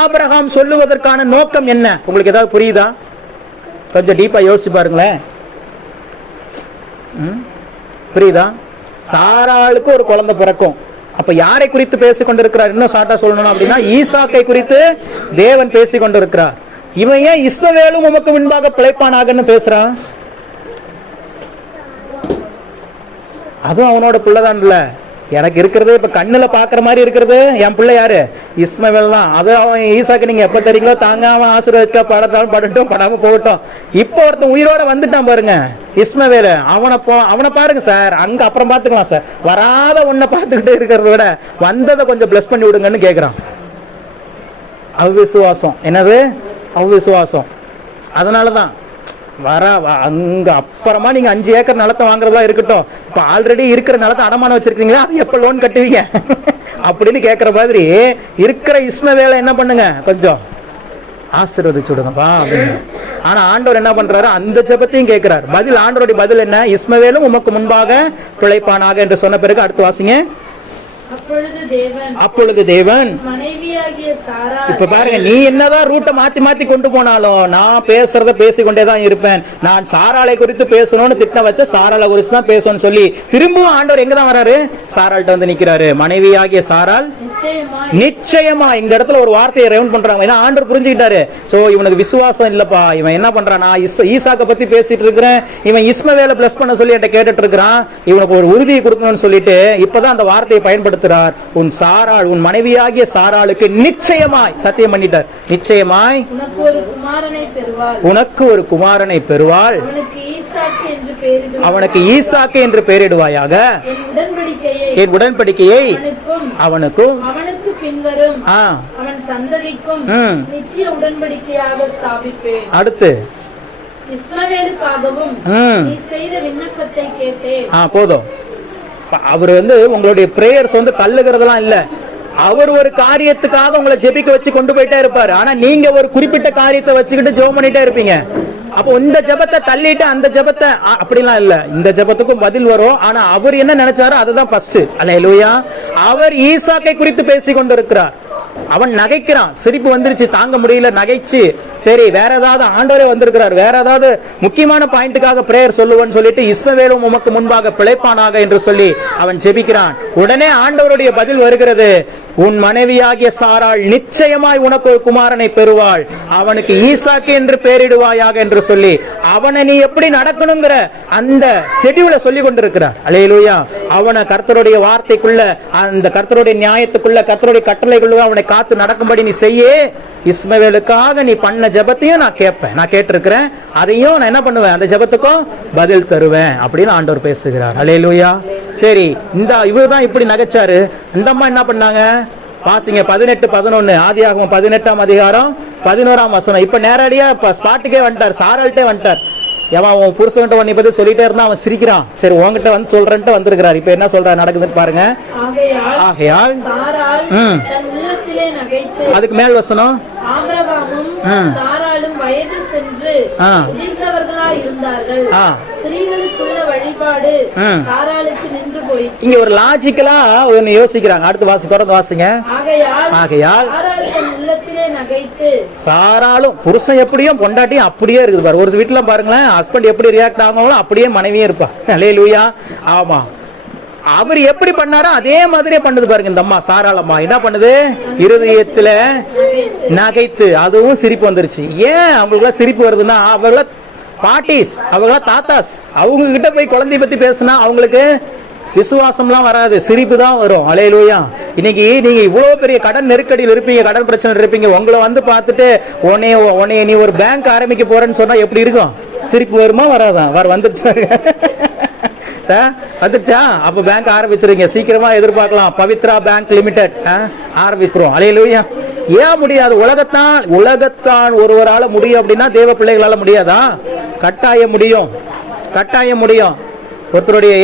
ஆபிரகாம் சொல்லுவதற்கான நோக்கம் என்ன? உங்களுக்கு ஏதாவது புரியுதா? கொஞ்சம் டீப்பா யோசிச்சு பாருங்களேன். புரியுதா? சாராளுக்கு ஒரு குழந்தை பிறக்கும். அப்ப யாரை குறித்து பேசிக் கொண்டிருக்கிறார்? இன்னும் ஷார்ட்டா சொல்லணும் அப்படின்னா ஈசாக்கை குறித்து தேவன் பேசிக் கொண்டிருக்கிறார். இவன் ஏன் இஸ்மவேலும் உமக்கு முன்பாக பிழைப்பானாகன்னு பேசுறான்? அதுவும் அவனோட பிள்ளைதான்ல. எனக்கு இருக்கிறது இப்ப கண்ணுல பாக்குற மாதிரி இருக்கிறது என் பிள்ளை யாரு? இஸ்மவேல் தான். அது அவன் ஈசாக்கு நீங்க எப்ப தெரியுங்களோ தாங்காம ஆசீர்வதிக்க படட்டும் படட்டும் படாம போகட்டும். இப்ப ஒருத்தன் உயிரோட வந்துட்டான் பாருங்க, இஸ்மவேல். அவனை பாருங்க சார், அங்க அப்புறம் பாத்துக்கலாம் சார். வராத ஒன்ன பாத்துக்கிட்டு இருக்கிறத விட வந்ததை கொஞ்சம் பிளஸ் பண்ணி விடுங்கன்னு கேக்குறான். அவ்விசுவாசம். என்னது? அவ்விசுவாசம். அதனாலதான் அங்க அப்புறமா நீங்க 5 ஏக்கர் நிலத்தை வாங்குறதா இருக்கட்டும், இப்ப ஆல்ரெடி இருக்கிற நிலத்தை அடமானம் வச்சிருக்கீங்களா, அது எப்ப லோன் கட்டுவீங்க அப்படின்னு கேட்கிற மாதிரி இருக்கிற இஸ்மவேலை என்ன பண்ணுங்க, கொஞ்சம் ஆசீர்வதிச்சு விடுங்கப்பா அப்படின்னு. ஆனா ஆண்டவர் என்ன பண்றாரு, அந்த ஜெபத்தையும் கேட்கிறார். பதில், ஆண்டவருடைய பதில் என்ன? இஸ்மவேலும் உமக்கு முன்பாக பிழைப்பானாக என்று சொன்ன பிறகு அடுத்து வாசிங்க. அப்பொழுது தேவன் இப்ப பாருங்க, நீ என்னதான் ரூட்டை மாத்தி கொண்டு போனாலும் நான் பேசுறத பேசிக்கொண்டேதான் இருப்பேன். நான் சாராளை குறித்து பேசணும்னு திட்டம் வச்ச சாராளை குறித்து தான் பேசணும்னு சொல்லி திரும்பவும் ஆண்டவர் எங்கதான் வராரு? சாராள்கிட்ட வந்து நிக்கிறாரு. மனைவியாகிய சாராள் நிச்சயமா. இந்த இடத்துல ஒரு வார்த்தையை ரெவன் பண்றாங்க. ஏன்னா ஆண்டவர் புரிஞ்சுக்கிட்டாரு, சோ இவனுக்கு விசுவாசம் இல்லப்பா, இவன் என்ன பண்றான், நான் ஈசாக்க பத்தி பேசிட்டு இருக்கிறேன், இவன் இஸ்மவேலை பிளஸ் பண்ண சொல்லி என்கிட்ட கேட்டுட்டு இருக்கிறான், இவனுக்கு ஒரு உறுதியை கொடுக்கணும்னு சொல்லிட்டு இப்பதான் அந்த வார்த்தையை பயன்படுத்த உன் சாராள், உன் மனைவியாகிய சாராளுக்கு நிச்சயமாய் சத்தியம் பண்ணிட்டார். நிச்சயமாய் உனக்கு ஒரு குமாரனை பெறுவாள், அவனுக்கு ஈசாக்கு என்று பெயரிடுவாயாக, என் உடன்படிக்கையை அவனுக்கும் பின்வரும் அவன் சந்ததிக்கும் நித்திய உடன்படிக்கையாக ஸ்தாபிப்பேன். அடுத்து இஸ்மவேலுக்காகவும் நீ செய்த விண்ணப்பத்தை கேட்டேன். போதும். அவர் உங்களுடைய பிரேயர்ஸ் தள்ளுகிறதெல்லாம் இல்ல. அவர் ஒரு காரியத்துக்காக உங்களை ஜெபிக்க வச்சு கொண்டு போயிட்டே இருப்பாரு. ஆனா நீங்க ஒரு குறிப்பிட்ட காரியத்தை வச்சுக்கிட்டு ஜெபம் பண்ணிட்டே இருப்பீங்க. அப்போ இந்த ஜெபத்தை தள்ளிட்டு அந்த ஜெபத்தை அப்படிலாம் இல்ல, இந்த ஜெபத்துக்கும் பதில் வரும். ஆனா அவர் என்ன நினைச்சாரோ அதுதான் ஃபர்ஸ்ட். அல்லேலூயா. அவர் ஈசாக்கை குறித்து பேசிக் கொண்டிருக்கிறார். அவன் நகைக்கிறான், சிரிப்பு வந்துருச்சு, தாங்க முடியல, நகைச்சு சரி வேற ஏதாவது ஆண்டவரே வந்திருக்கிறார், வேற ஏதாவது முக்கியமான பாயிண்ட்டுக்காக பிரேயர் சொல்லுவேன்னு சொல்லிட்டு இஸ்மவேலும் உமக்கு முன்பாக பிழைப்பானாக என்று சொல்லி அவன் ஜெபிக்கிறான். உடனே ஆண்டவருடைய பதில் வருகிறது, உன் மனைவியாகிய சாராள் நிச்சயமாய் உனக்கு ஒரு குமாரனை பெறுவாள், அவனுக்கு ஈசாக்கு என்று பெயரிடுவாயாக என்று சொல்லி அவனை நீ எப்படி நடக்கணுங்கிற அந்த ஷெட்யூலை சொல்லி கொண்டிருக்கிறார். அல்லேலூயா. அவனை கர்த்தருடைய வார்த்தைக்குள்ள, அந்த கர்த்தருடைய நியாயத்துக்குள்ள, கர்த்தருடைய கட்டளைக்குள்ள அவனை காத்து நடக்கும்படி நீ செய்ய. இஸ்மவேலுக்காக நீ பண்ண ஜெபத்தையும் நான் கேட்பேன், நான் கேட்டிருக்கிறேன், அதையும் நான் என்ன பண்ணுவேன், அந்த ஜெபத்துக்கும் பதில் தருவேன் அப்படின்னு ஆண்டவர் பேசுகிறார். அல்லேலூயா. சரி, இந்த இவர்தான் இப்படி நகைச்சாரு. இந்த அம்மா என்ன பண்ணாங்க வாசிங்க. 18-11 ஆதியாகமம் 18ஆம் அதிகாரம் 11ஆம் வசனம். இப்ப நேரடியா ஸ்பாட்டுக்கே வந்துட்டார், சாராள்கிட்டே வந்துட்டார். அவன் புருஷன்ட்ட உன்னை பத்தி சொல்லிட்டே இருந்தா அவன் சிரிக்கிறான். சரி உங்ககிட்ட வந்து சொல்றேன்ட்டு வந்திருக்கிறார். இப்ப என்ன சொல்ற நடக்குதுன்னு பாருங்க. ஆகையால் உள்ளத்திலே நகைத்து. அதுக்கு மேல் வசனம், ஆபிரகாமும் சாராளும் வயது சென்று முதிர்ந்தவர்களாய் இருந்தார்கள். ஸ்திரீகளுக்குள்ள வழிபாடு சாராளுக்கு நின்று போயிற்று. இங்க ஒரு லாஜிக்கலா ஒன்னு யோசிக்கிறாங்க. அடுத்து தொடர்ந்து வாசிங்க. ஆகையால் உள்ளத்திலே நகைத்து. சாராளும் புருஷன் எப்படியும் பொண்டாட்டியும் அப்படியே இருக்குது பாரு. ஒரு வீட்டுல பாருங்களேன், ஹஸ்பண்ட் எப்படி ரியாக்ட் ஆகாங்களோ அப்படியே மனைவியே இருப்பா. அல்லேலூயா. ஆமா, அவர் எப்படி பண்ணாரோ அதே மாதிரியே பண்ணுது பாருங்க. இந்த அம்மா சாராளம்மா என்ன பண்ணுது? இருதயத்துல நகைத்து. அதுவும் சிரிப்பு வந்துருச்சு. ஏன் அவங்களுக்கு சிரிப்பு வருதுன்னா, அவங்கள பாட்டிஸ், அவங்கள தாத்தாஸ், அவங்க கிட்ட போய் குழந்தைய பத்தி பேசினா அவங்களுக்கு விசுவாசம்லாம் வராது, சிரிப்பு தான் வரும். அல்லேலூயா. இன்னைக்கு நீங்க இவ்வளவு பெரிய கடன் நெருக்கடியில் இருப்பீங்க, கடன் பிரச்சனை இருப்பீங்க. உங்களை வந்து பார்த்துட்டு உன்னைய நீ ஒரு பேங்க் ஆரம்பிக்க போறேன்னு சொன்னா எப்படி இருக்கும்? சிரிப்பு வருமா வராதான்? வந்துருச்சு வந்துருச்சா? அப்ப பேங்க் ஆரம்பிச்சிருங்க, சீக்கிரமா எதிர்பார்க்கலாம். பவித்ரா பேங்க் லிமிடெட் ஆரம்பிக்கிறோம். அல்லேலூயா. ஏன் முடியாது? உலகத்தான் ஒருவரால முடியும் அப்படின்னா தேவ பிள்ளைகளால முடியாதா? கட்டாயம் முடியும், கட்டாயம் முடியும்.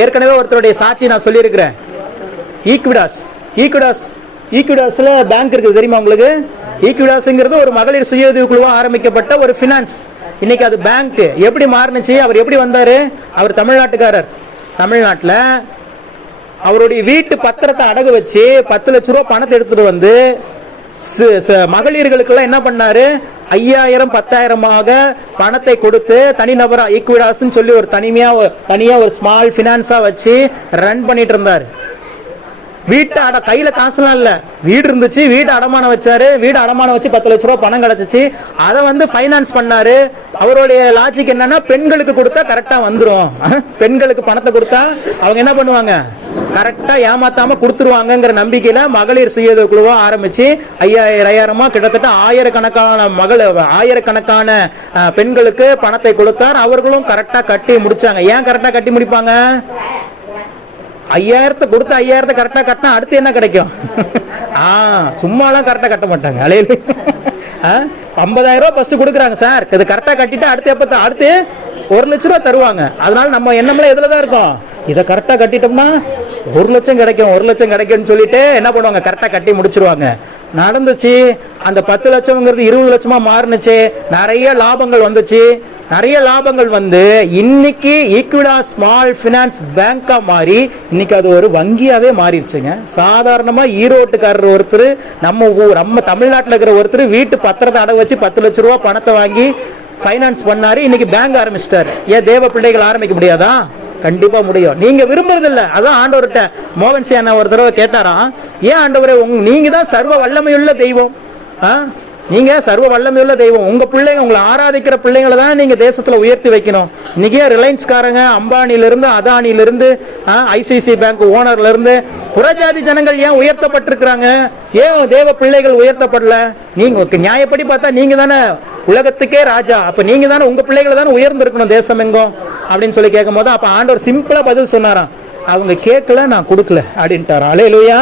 ஏற்கனவே ஒருத்தருடைய சாட்சி நான் சொல்லியிருக்கிறேன். ஈக்விடாஸ்ல பேங்க் இருக்குது தெரியுமா உங்களுக்கு? ஈக்விடாஸ்ங்கிறது ஒரு மகளிர் சுய உதவி குழுவா ஆரம்பிக்கப்பட்ட ஒரு பினான்ஸ். இன்னைக்கு அது பேங்க். எப்படி மாறினுச்சு? அவர் எப்படி வந்தாரு? அவர் தமிழ்நாட்டுக்காரர். தமிழ்நாட்டில் அவருடைய வீட்டு பத்திரத்தை அடகு வச்சு 10 லட்ச ரூபா பணத்தை எடுத்துட்டு வந்து மகளிர்களுக்கெல்லாம் என்ன பண்ணாரு? 5000 10,000 பணத்தை கொடுத்து தனிநபரா ஈக்விடாஸ் சொல்லி ஒரு தனியா ஒரு ஸ்மால் பினான்ஸா வச்சு ரன் பண்ணிட்டு இருந்தாரு. வீட்டு கையில காசுலாம் இல்ல, வீடு இருந்துச்சு, வீடு அடமானம் வச்சாரு. வீடு அடமானம் வச்சு 10 லட்ச ரூபா பணம் கிடைச்சிச்சு. அதை வந்து ஃபைனான்ஸ் பண்ணாரு. அவருடைய லாஜிக் என்னன்னா, பெண்களுக்கு கொடுத்தா கரெக்டா வந்துரும். பெண்களுக்கு பணத்தை கொடுத்தா அவங்க என்ன பண்ணுவாங்க? கரெக்டா ஏமாத்தாம கொடுத்துருவாங்கிற நம்பிக்கையில மகளிர் சுய உதவி குழுவா ஆரம்பிச்சு 5000 கிட்டத்தட்ட ஆயிரக்கணக்கான பெண்களுக்கு பணத்தை கொடுத்தார். அவர்களும் கரெக்டா கட்டி முடிச்சாங்க. ஏன் கரெக்டா கட்டி முடிப்பாங்க? 5000 கொடுத்து 5000 கரெக்டா கட்டினா அடுத்து என்ன கிடைக்கும்? சும்மாலாம் கரெக்டா கட்ட மாட்டாங்க. அலையில 50,000 ரூபாய் ஃபர்ஸ்ட் கொடுக்குறாங்க சார், இது கரெக்டா கட்டிட்டு அடுத்து 1 லட்ச ரூபா தருவாங்க. அதனால நம்ம எண்ணம்ல எதுலதான் இருக்கோம்? இதை கரெக்டா கட்டிட்டோம்னா 1 லட்சம் கிடைக்கும், 1 லட்சம் கிடைக்கும்னு சொல்லிட்டு என்ன பண்ணுவாங்க? கரெக்டா கட்டி முடிச்சிருவாங்க. நடந்துச்சு. அந்த 10 லட்சம்ங்கிறது 20 லட்சமா மாறுனுச்சு. நிறைய லாபங்கள் வந்துச்சு. நிறைய லாபங்கள் வந்து இன்னைக்கு ஈக்விடா ஸ்மால் பினான்ஸ் பேங்கா மாறி இன்னைக்கு அது ஒரு வங்கியாவே மாறிடுச்சுங்க. சாதாரணமா ஈரோட்டுக்காரர் ஒருத்தர், நம்ம தமிழ்நாட்டில் இருக்கிற ஒருத்தர் வீட்டு பத்திரத்தை அடகு வச்சு 10 லட்ச ரூபா பணத்தை வாங்கி ஃபைனான்ஸ் பண்ணாரு. இன்னைக்கு பேங்க் ஆரம்பிச்சிட்டாரு. ஏன் தேவ பிள்ளைகள் ஆரம்பிக்க முடியாதா? கண்டிப்பா முடியும். நீங்க விரும்புறது இல்ல. அதான் ஆண்டவர்கிட்ட மோகன் சேனா ஒரு தடவை கேட்டாராம், ஏன் ஆண்டவரே நீங்க தான் சர்வ வல்லமையுள்ள தெய்வம், நீங்க சர்வ வல்லமையுள்ள தெய்வம், உங்க பிள்ளைங்க, உங்களை ஆராதிக்கிற பிள்ளைங்களை தான் நீங்க தேசத்துல உயர்த்தி வைக்கணும். இன்னைக்கே ரிலையன்ஸ்காரங்க, அம்பானில இருந்து, அதானில இருந்து, ஐசிசி பேங்க் ஓனர்ல இருந்து புறஜாதி ஜனங்கள் ஏன் உயர்த்தப்பட்டிருக்கிறாங்க? ஏன் தேவ பிள்ளைகள் உயர்த்தப்படல? நீங்க நியாயப்படி பார்த்தா நீங்க தானே உலகத்துக்கே ராஜா. அப்ப நீங்க தானே, உங்க பிள்ளைகளை தானே உயர்ந்திருக்கணும் தேசம் எங்கும் அப்படின்னு சொல்லி கேட்கும் போது, அப்ப ஆண்டவர் சிம்பிளா பதில் சொன்னாராம், அவங்க கேட்கல, நான் கொடுக்கல அப்படின்ட்டாரா. அல்லேலூயா.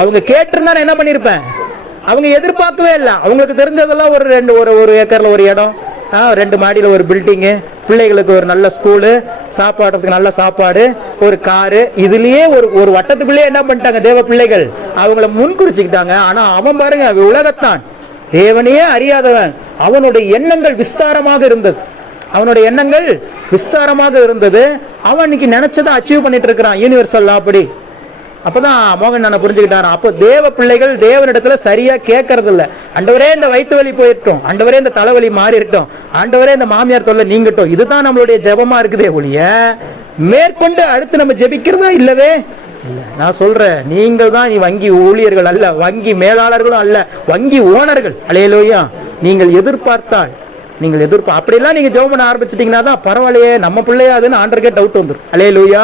அவங்க கேட்டிருந்தா என்ன பண்ணிருப்பேன்? அவங்க எதிர்பார்க்கவே இல்லை. அவங்களுக்கு தெரிஞ்சதெல்லாம் ஒரு ஏக்கர்ல ஒரு இடம், 2 மாடியில் ஒரு பில்டிங்கு, பிள்ளைகளுக்கு ஒரு நல்ல ஸ்கூலு, சாப்பாடுறதுக்கு நல்ல சாப்பாடு, ஒரு காரு. இதுலயே ஒரு வட்டத்துக்குள்ளேயே என்ன பண்ணிட்டாங்க தேவ பிள்ளைகள்? அவங்கள முன்குறிச்சுக்கிட்டாங்க. ஆனா அவன் பாருங்க, உலகத்தான் தேவனையே அறியாதவன். அவனுடைய எண்ணங்கள் விஸ்தாரமாக இருந்தது. அவன் இன்னைக்கு நினைச்சதை அச்சீவ் பண்ணிட்டு இருக்கிறான் யூனிவர்சல் அப்படி. அப்பதான் மோகன் நான் புரிஞ்சுக்கிட்டாராம். அப்போ தேவ பிள்ளைகள் தேவனிடத்துல சரியா கேட்கறது இல்ல. ஆண்டவரே இந்த வயிற்று வலி போயிட்டோம், ஆண்டவரே இந்த தலைவலி மாறி இருக்கட்டும், ஆண்டவரே இந்த மாமியார் தொல்லை நீங்கட்டும், இதுதான் நம்மளுடைய ஜெபமா இருக்குதே ஒழிய மேற்கொண்டு அடுத்து நம்ம ஜெபிக்கிறதா இல்லவே இல்ல. நான் சொல்றேன், நீங்கள் தான் வங்கி ஊழியர்கள் அல்ல, வங்கி மேலாளர்களும் அல்ல, வங்கி ஓனர்கள். அல்லேலூயா. நீங்கள் அப்படிலாம் நீங்க ஜெபம் பண்ண ஆரம்பிச்சிட்டீங்கன்னா தான் பரவாயில்லையே, நம்ம பிள்ளையாதுன்னு ஆண்டருக்கே டவுட் வந்துடும். அல்லேலூயா.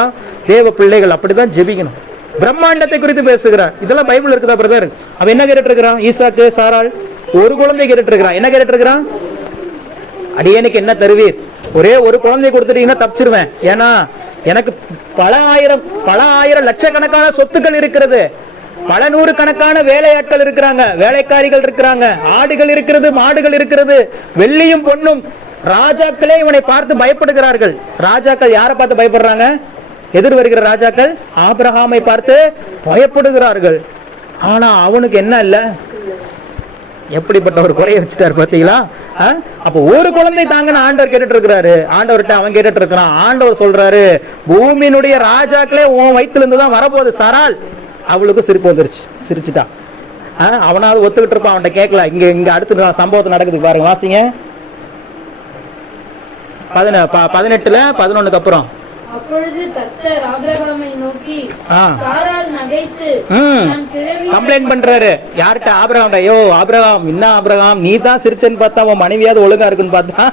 தேவ பிள்ளைகள் அப்படிதான் ஜெபிக்கணும். பிரம்மாண்டத்தை குறித்து பேசுகிறார். இதெல்லாம் பைபிள் இருக்குதா பிரதர்? அவன் என்ன கேட்டு இருக்கிறான்? ஈசாக்கு சாராள் ஒரு குழந்தை கேட்டு இருக்கிறான். என்ன கேட்டு இருக்கிறான்? அடியனுக்கு என்ன தருவீர்? ஒரே ஒரு குழந்தை கொடுத்துட்டீங்கன்னா தப்பிச்சிருவேன். ஏன்னா எனக்கு பல ஆயிரம் லட்சக்கணக்கான சொத்துக்கள் இருக்கிறது, பல நூறு கணக்கான வேலையாட்கள் இருக்கிறாங்க, வேலைக்காரிகள் இருக்கிறாங்க, ஆடுகள் இருக்கிறது, மாடுகள் இருக்கிறது, வெள்ளியும் பொன்னும். ராஜாக்களே இவனை பார்த்து பயப்படுகிறார்கள். ராஜாக்கள் யாரை பார்த்து பயப்படுறாங்க? எதிர் வருகிற ராஜாக்கள் ஆபிரகாமை பார்த்து பயப்படுகிறார்கள். ஆனா அவனுக்கு என்ன இல்ல? எப்படிப்பட்ட ஒரு குறைய வச்சுட்டாரு பார்த்தீங்களா? அப்போ ஒரு குழந்தை தாங்கன்னு ஆண்டவர் கேட்டுட்டு இருக்கிறாரு. ஆண்டவர்கிட்ட அவன் கேட்டுட்டு இருக்கிறான். ஆண்டவர் சொல்றாரு, பூமியினுடைய ராஜாக்களே உன் வயிற்றுல இருந்து தான் வரப்போகுது சாராள். அவளுக்கு சிரிப்பு வந்துருச்சு, சிரிச்சுட்டா. அவனாவது ஒத்துக்கிட்டு இருப்பான், அவன்கிட்ட கேட்கல. இங்க அடுத்த சம்பவத்தை நடக்குது பாருங்க, வாசிங்க. 18ல 11க்கு அப்புறம். அப்பொழுது கர்த்தர் ஆபிரகாமை நோக்கி, சாராள் நகைத்து, கம்ப்ளைண்ட் பண்றாரு. யார்கிட்ட? ஆபிரகாம். ஐயோ ஆபிரகாம், என்ன ஆபிரகாம், நீ தான் சிரிச்சன்னு பார்த்தா உன் மனைவியாவது ஒழுங்கா இருக்குன்னு பார்த்தா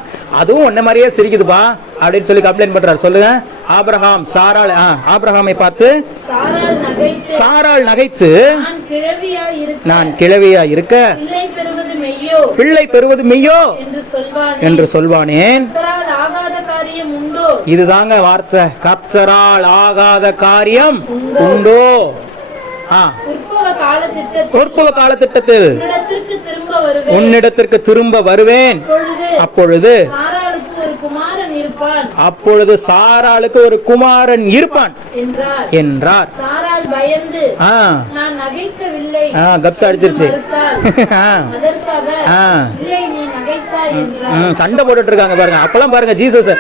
அதுவும் உன்ன மாதிரியே சிரிக்குதுப்பா அப்படின்னு சொல்லி கம்ப்ளைண்ட் பண்றாரு. சொல்லுங்க. ஆபிரகாம் சாராள் ஆபிரகாமை பார்த்து, சாராள் நகைத்து, நான் கிழவியா இருக்க பிள்ளை பெறுவது மெய்யோ என்று சொல்வானேன். இதுதாங்க வார்த்தை. கர்த்தரால் ஆகாத காரியம் உண்டோ? முற்புவ காலத்திட்டத்தில் உன்னிடத்திற்கு திரும்ப வருவேன். அப்பொழுது சாராளுக்கு ஒரு குமாரன் இருப்பான் என்றார். கப்ஸ் அடிச்சிருச்சு. சண்டை போட்டுட்டு இருக்காங்க பாருங்க. அப்பெல்லாம் பாருங்க, ஜீசஸ்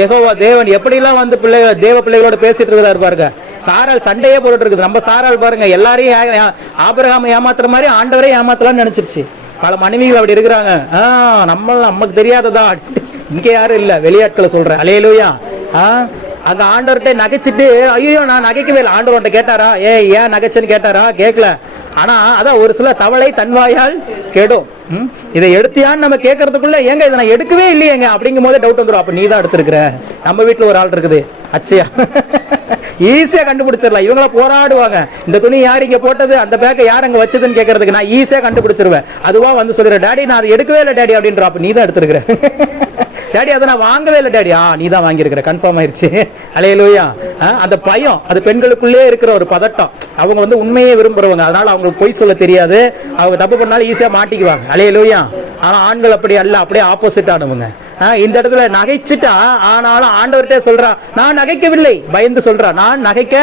யெகோவா தேவன் எப்படி எல்லாம் வந்து தேவ பிள்ளைகளோட பேசிட்டு இருக்கிறாரு பாருங்க. சாராள் சண்டையே போட்டுட்டு இருக்குது. நம்ம சாராள் பாருங்க, எல்லாரையும் ஆபிரகாமை ஏமாத்துற மாதிரி ஆண்டவரே ஏமாத்தலாம்னு நினைச்சிருச்சு. பல மனைவிகள் அப்படி இருக்கிறாங்க. நமக்கு தெரியாததா? இங்க யாரும் இல்ல, வெளியாட்களை சொல்றேன். அல்லேலூயா. அங்க ஆண்டவர்கிட்ட நகைச்சிட்டு, ஐயோ நான் நகைக்கவே இல்லை. ஆண்டவர்கிட்ட கேட்டாரா? ஏன் நகைச்சன்னு கேட்டாரா? கேட்கல. ஆனா அதான் ஒரு சில தவளை தன்வாயால் கெடும். இதை எடுத்தியான்னு நம்ம கேட்கறதுக்குள்ள, ஏங்க இதை நான் எடுக்கவே இல்லையேங்க அப்படிங்கும் போதே டவுட் வந்துடும். அப்ப நீ தான் எடுத்திருக்கிற. நம்ம வீட்டுல ஒரு ஆள் இருக்குது, அச்சையா, ஈஸியா கண்டுபிடிச்சிடலாம். இவங்கள போராடுவாங்க, இந்த துணி யார் இங்க போட்டது, அந்த பேக்கை யார் அங்க வச்சதுன்னு கேட்கறதுக்கு நான் ஈஸியா கண்டுபிடிச்சிருவேன். அதுவா வந்து சொல்லிடுறேன், டாடி நான் அதை எடுக்கவே இல்லை டாடி அப்படின்ற. அப்ப நீ தான் எடுத்திருக்கிற. டாடி அதை நான் வாங்கவே இல்லை டாடி. நீ தான் வாங்கியிருக்கிற, கன்ஃபார்ம் ஆயிருச்சு. அல்லேலூயா. அந்த பயம், அது பெண்களுக்குள்ளே இருக்கிற ஒரு பதட்டம். அவங்க வந்து உண்மையே விரும்புறவங்க, அதனால அவங்களுக்கு பொய் சொல்ல தெரியாது. அவங்க தப்பு பண்ணாலும் ஈஸியா மாட்டிக்குவாங்க. அல்லேலூயா. ஆனா ஆண்கள் அப்படி அல்ல, அப்படியே ஆப்போசிட் ஆனவங்க. இந்த இடத்துல நகைச்சிட்டா, ஆனாலும் ஆண்டவர்கிட்ட சொல்றா, நான் நகைக்கவில்லை. பயந்து சொல்றா, நான் நகைக்க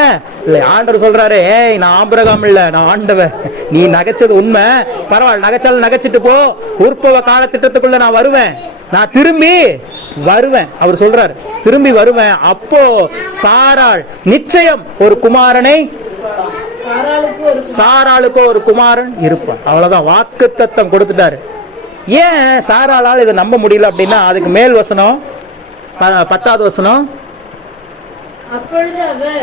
இல்லை. ஆண்டவர் சொல்றாரு, நான் ஆபிரகாம் இல்ல, நான் ஆண்டவர். நீ நகைச்சது உண்மை, பரவாயில்ல, நகைச்சாலும் நகைச்சிட்டு போ. உற்பவ காலத்திட்டத்துக்குள்ள நான் வருவேன், நான் திரும்பி வருவேன். அவர் சொல்றாரு, திரும்பி வருவேன். அப்போ சாராள் நிச்சயம் ஒரு குமாரனை, சாராளுக்கு ஒரு குமாரன் இருப்பான். அவ்வளவுதான், வாக்குத்தத்தம் கொடுத்துட்டாரு. ஏன் சாராளால் இதை நம்ப முடியல அப்படின்னா, அதுக்கு மேல் வசனம் 10வது வசனம். அப்பொழுது அவர்,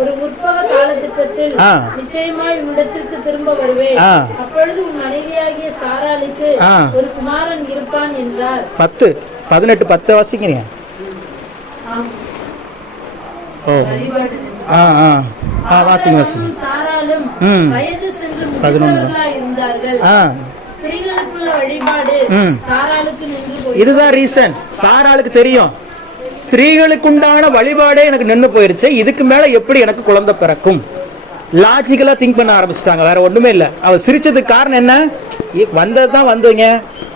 ஒரு உற்பவ காலத்திட்டத்தில் நிச்சயமாய் உன்னிடத்திற்கு திரும்ப வருவேன். அப்பொழுது உன் மனைவியாகிய சாராளுக்கு ஒரு குமாரன் இருப்பான் என்றார். 10, 18, 10 வாசிக்கிறீங்க. வாசிங்க வாசிங்க. சாராளும் வயது சென்று முதிர்ந்தவர்களாய் இருந்தார்கள். ஸ்திரீகளுக்குள்ள வழிபாடு சாராளுக்கு நின்று போயிற்று. இதுதான் ரீசன். சாராளுக்கு தெரியும், ஸ்திரீகளுக்கு உண்டான வழிபாடே எனக்கு நின்று போயிருச்சு, இதுக்கு மேல எப்படி எனக்கு குழந்தை பிறக்கும்? லாஜிக்கலா திங்க் பண்ண ஆரம்பிச்சிட்டாங்க, வேற ஒண்ணுமே இல்ல. அவ சிரிச்சதுக்கு காரணம் என்ன? வந்ததுதான் வந்தீங்க,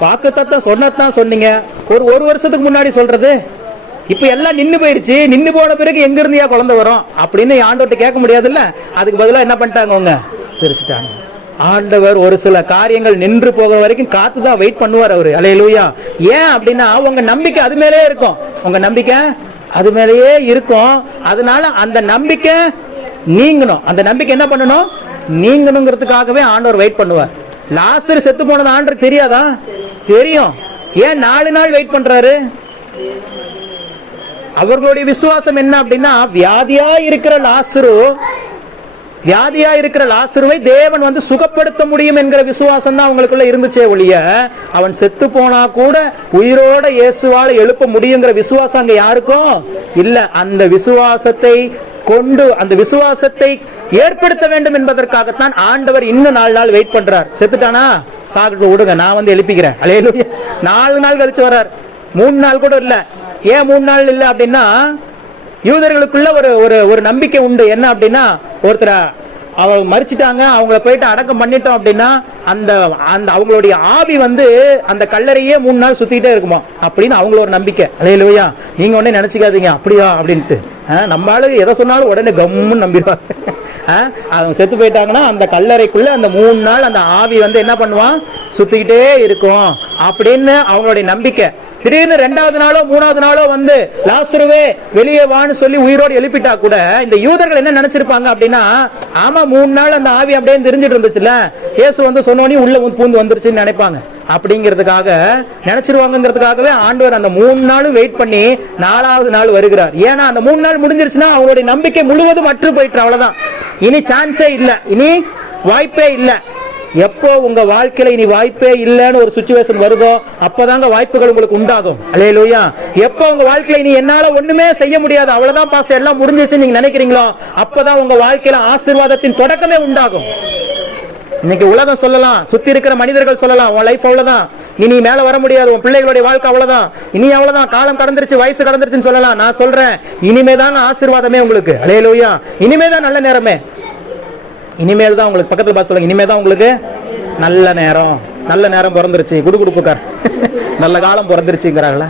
பார்க்கத்தான் சொன்னதான் சொன்னீங்க, ஒரு வருஷத்துக்கு முன்னாடி சொல்றது இப்ப எல்லாம் நின்னு போயிருச்சு. நின்னு போன பிறகு எங்க இருந்தியா குழந்தை வரும் அப்படின்னு ஆண்டவர்கிட்ட கேட்க முடியாதுல்ல. அதுக்கு பதிலா என்ன பண்ணிட்டாங்க, அவங்க சிரிச்சுட்டாங்க. ஆண்டவர் ஒரு சில காரியங்கள் நின்று போகிற வரைக்கும் காத்துதான் வெயிட் பண்ணுவார் அவரு. அல்லேலூயா. ஏன் அப்படின்னா, உங்க நம்பிக்கை அது மேலேயே இருக்கும். உங்க நம்பிக்கை அது மேலேயே இருக்கும். அதனால அந்த நம்பிக்கை நீங்கணும். அந்த நம்பிக்கை என்ன பண்ணணும்? நீங்கணுங்கிறதுக்காகவே ஆண்டவர் வெயிட் பண்ணுவார். லாசர் செத்து போனது ஆண்டவருக்கு தெரியாதா? தெரியும். ஏன் 4 நாள் வெயிட் பண்றாரு? அவர்களுடைய விசுவாசம் என்ன அப்படின்னா, வியாதியா இருக்கிற லாசருவை தேவன் வந்து சுகப்படுத்த முடியும் என்கிற விசுவாசம் தான் அவங்களுக்குள்ள இருந்துச்சே ஒழிய, அவன் செத்து போனா கூட உயிரோட இயேசுவால எழுப்ப முடியுங்கிற விசுவாசம் அங்க யாருக்கும் இல்ல. அந்த விசுவாசத்தை கொண்டு, அந்த விசுவாசத்தை ஏற்படுத்த வேண்டும் என்பதற்காகத்தான் ஆண்டவர் இன்னும் 4 நாள் வெயிட் பண்றார். செத்துட்டானா சாப்பிட்டு விடுங்க, நான் வந்து எழுப்பிக்கிறேன். அல்லேலூயா. 4 நாள் கழிச்சு வர்றார். 3 நாள் கூட இல்ல. ஏன் 3 நாள் இல்ல அப்படின்னா, யூதர்களுக்குள்ள ஒரு நம்பிக்கை உண்டு. என்ன அப்படின்னா, ஒருத்தர் அவங்க மரிச்சிட்டாங்க, அவங்கள போயிட்டு அடக்கம் பண்ணிட்டோம் அப்படின்னா அந்த அவங்களுடைய ஆவி வந்து அந்த கல்லறையே 3 நாள் சுத்திக்கிட்டே இருக்குமா அப்படின்னு அவங்களோட நம்பிக்கை. அல்லேலூயா. நீங்க உடனே நினைச்சுக்காதீங்க அப்படியா அப்படின்ட்டு. நம்ம ஆளு எதை சொன்னாலும் உடனே கம்முன்னு நம்பிடுவாங்க. அவங்க செத்து போயிட்டாங்கன்னா அந்த கல்லறைக்குள்ள அந்த 3 நாள் அந்த ஆவி வந்து என்ன பண்ணுவான், சுத்திக்கிட்டே இருக்கும் அப்படின்னு அவங்களுடைய நம்பிக்கை. திடீர்னு 2வது நாளோ 3வது நாளோ வந்து லாசருவே வெளியே வான்னு சொல்லி உயிரோடு எழுப்பிட்டா கூட இந்த யூதர்கள் என்ன நினைச்சிருப்பாங்க அப்படின்னா, ஆமா 3 நாள் அந்த ஆவி அப்படியே தெரிஞ்சிட்டு இருந்துச்சுல்ல, இயேசு வந்து சொன்னோனே உள்ள பூந்து வந்துருச்சுன்னு நினைப்பாங்க. அப்படிங்கிறதுக்காக நினைச்சிருவாங்கிறதுக்காகவே ஆண்டவர் அந்த 3 நாளும் வெயிட் பண்ணி 4வது நாள் வருகிறார். ஏன்னா அந்த 3 நாள் முடிஞ்சிருச்சுன்னா அவங்களுடைய நம்பிக்கை முழுவதும் அற்று போயிட்டு, அவ்வளவுதான், இனி சான்ஸே இல்லை, இனி வாய்ப்பே இல்லை. எப்போ உங்க வாழ்க்கையில இனி வாய்ப்பே இல்லைன்னு ஒரு சிச்சுவேஷன் வருதோ அப்பதாங்க வாய்ப்புகள் உங்களுக்கு உண்டாகும். அல்லேலூயா. எப்போ உங்க வாழ்க்கையில இனி என்னால ஒண்ணுமே செய்ய முடியாது, அவ்வளவுதான் பாஸ் எல்லாம் முடிஞ்சிச்சு நீங்க நினைக்கிறீங்களோ அப்பதான் உங்க வாழ்க்கையில ஆசீர்வாதத்தின் தொடக்கமே உண்டாகும். இன்னைக்கு உலகம் சொல்லலாம், சுத்தி இருக்கிற மனிதர்கள் சொல்லலாம், உன் லைஃப் அவ்வளவுதான், இனி மேல வர முடியாது, உன் பிள்ளைகளுடைய வாழ்க்கை அவ்வளவுதான், இனி அவ்வளவுதான், காலம் கடந்துருச்சு, வயசு கடந்துருச்சுன்னு சொல்லலாம். நான் சொல்றேன், இனிமேதாங்க ஆசீர்வாதமே உங்களுக்கு. அல்லேலூயா. இனிமேதான் நல்ல நேரமே. இனிமேல் தான் உங்களுக்கு பக்கத்துல பார்த்து சொல்லுங்க, இனிமே தான் உங்களுக்கு நல்ல நேரம், நல்ல நேரம் பிறந்துருச்சு, குடுக்குடுப்புக்கார் நல்ல காலம் பிறந்துருச்சுங்கிறாங்களா?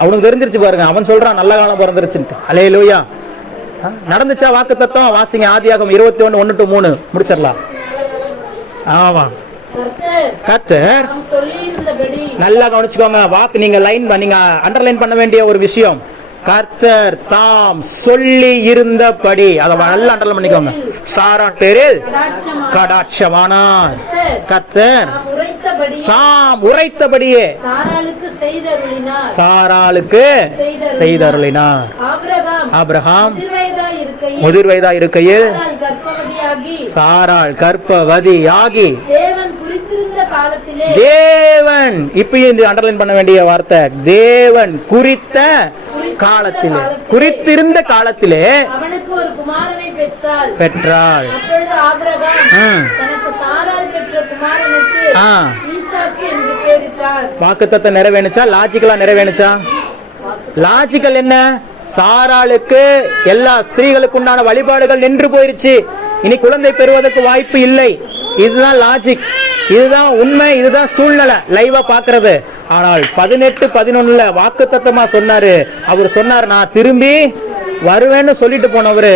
அவனுக்கு தெரிஞ்சிருச்சு பாருங்க, அவன் சொல்றான் நல்ல காலம் பிறந்துருச்சுன்ட்டு. அல்லேலூயா. நடந்துச்சா வாக்குத்தத்தம்? வாசிங்க ஆதியாகமம் 21:1-3 முடிச்சிடலாம். ஆமா, கர்த்தர் நல்லா கவனிச்சுக்கோங்க. வாக்கு நீங்க நீங்க அண்டர்லைன் பண்ண வேண்டிய ஒரு விஷயம், கர்த்தர் தாம் சொல்லி இருந்தபடி, அதை நல்லா அண்டர்லைன் பண்ணிக்கோங்க. சாரான் பேரில் கடாட்சமானார். கர்த்தர் தாம் உரைத்தபடியே சாராளுக்கு செய்தருளினார். ஆபிரகாம் முதிர் வயதா இருக்கையில் சாராள் கர்ப்பவதியாகி, தேவன் இப்பயும் இந்த அண்டர்லைன் பண்ண வேண்டிய வார்த்தை, தேவன் குறித்த காலத்திலே, குறித்திருந்த காலத்திலே அவனுக்கு ஒரு குமாரனை பெற்றாள். அப்பொழுது ஆபிரகாம் தனக்கு சாராள் பெற்ற குமாரனுக்கு ஈசாக்கு என்று பெயரிட்டார். வாக்குத்தத்தம் நிறைவேணுச்சா? லாஜிக்கலா நிறைவேணுச்சா? லாஜிக்கல் என்ன? சாராளுக்கு எல்லா ஸ்திரீகளுக்கு உண்டான வழிபாடுகள் நின்று போயிருச்சு, இனி குழந்தை பெறுவதற்கு வாய்ப்பு இல்லை. இதுதான் லாஜிக், இதுதான் உண்மை, இதுதான் சூழ்நிலை லைவா பாக்குறது. ஆனால் 18:11 வாக்குத்தத்தமா சொன்னாரு. அவர் சொன்னார், நான் திரும்பி வருவேன்னு சொல்லிட்டு போனவரு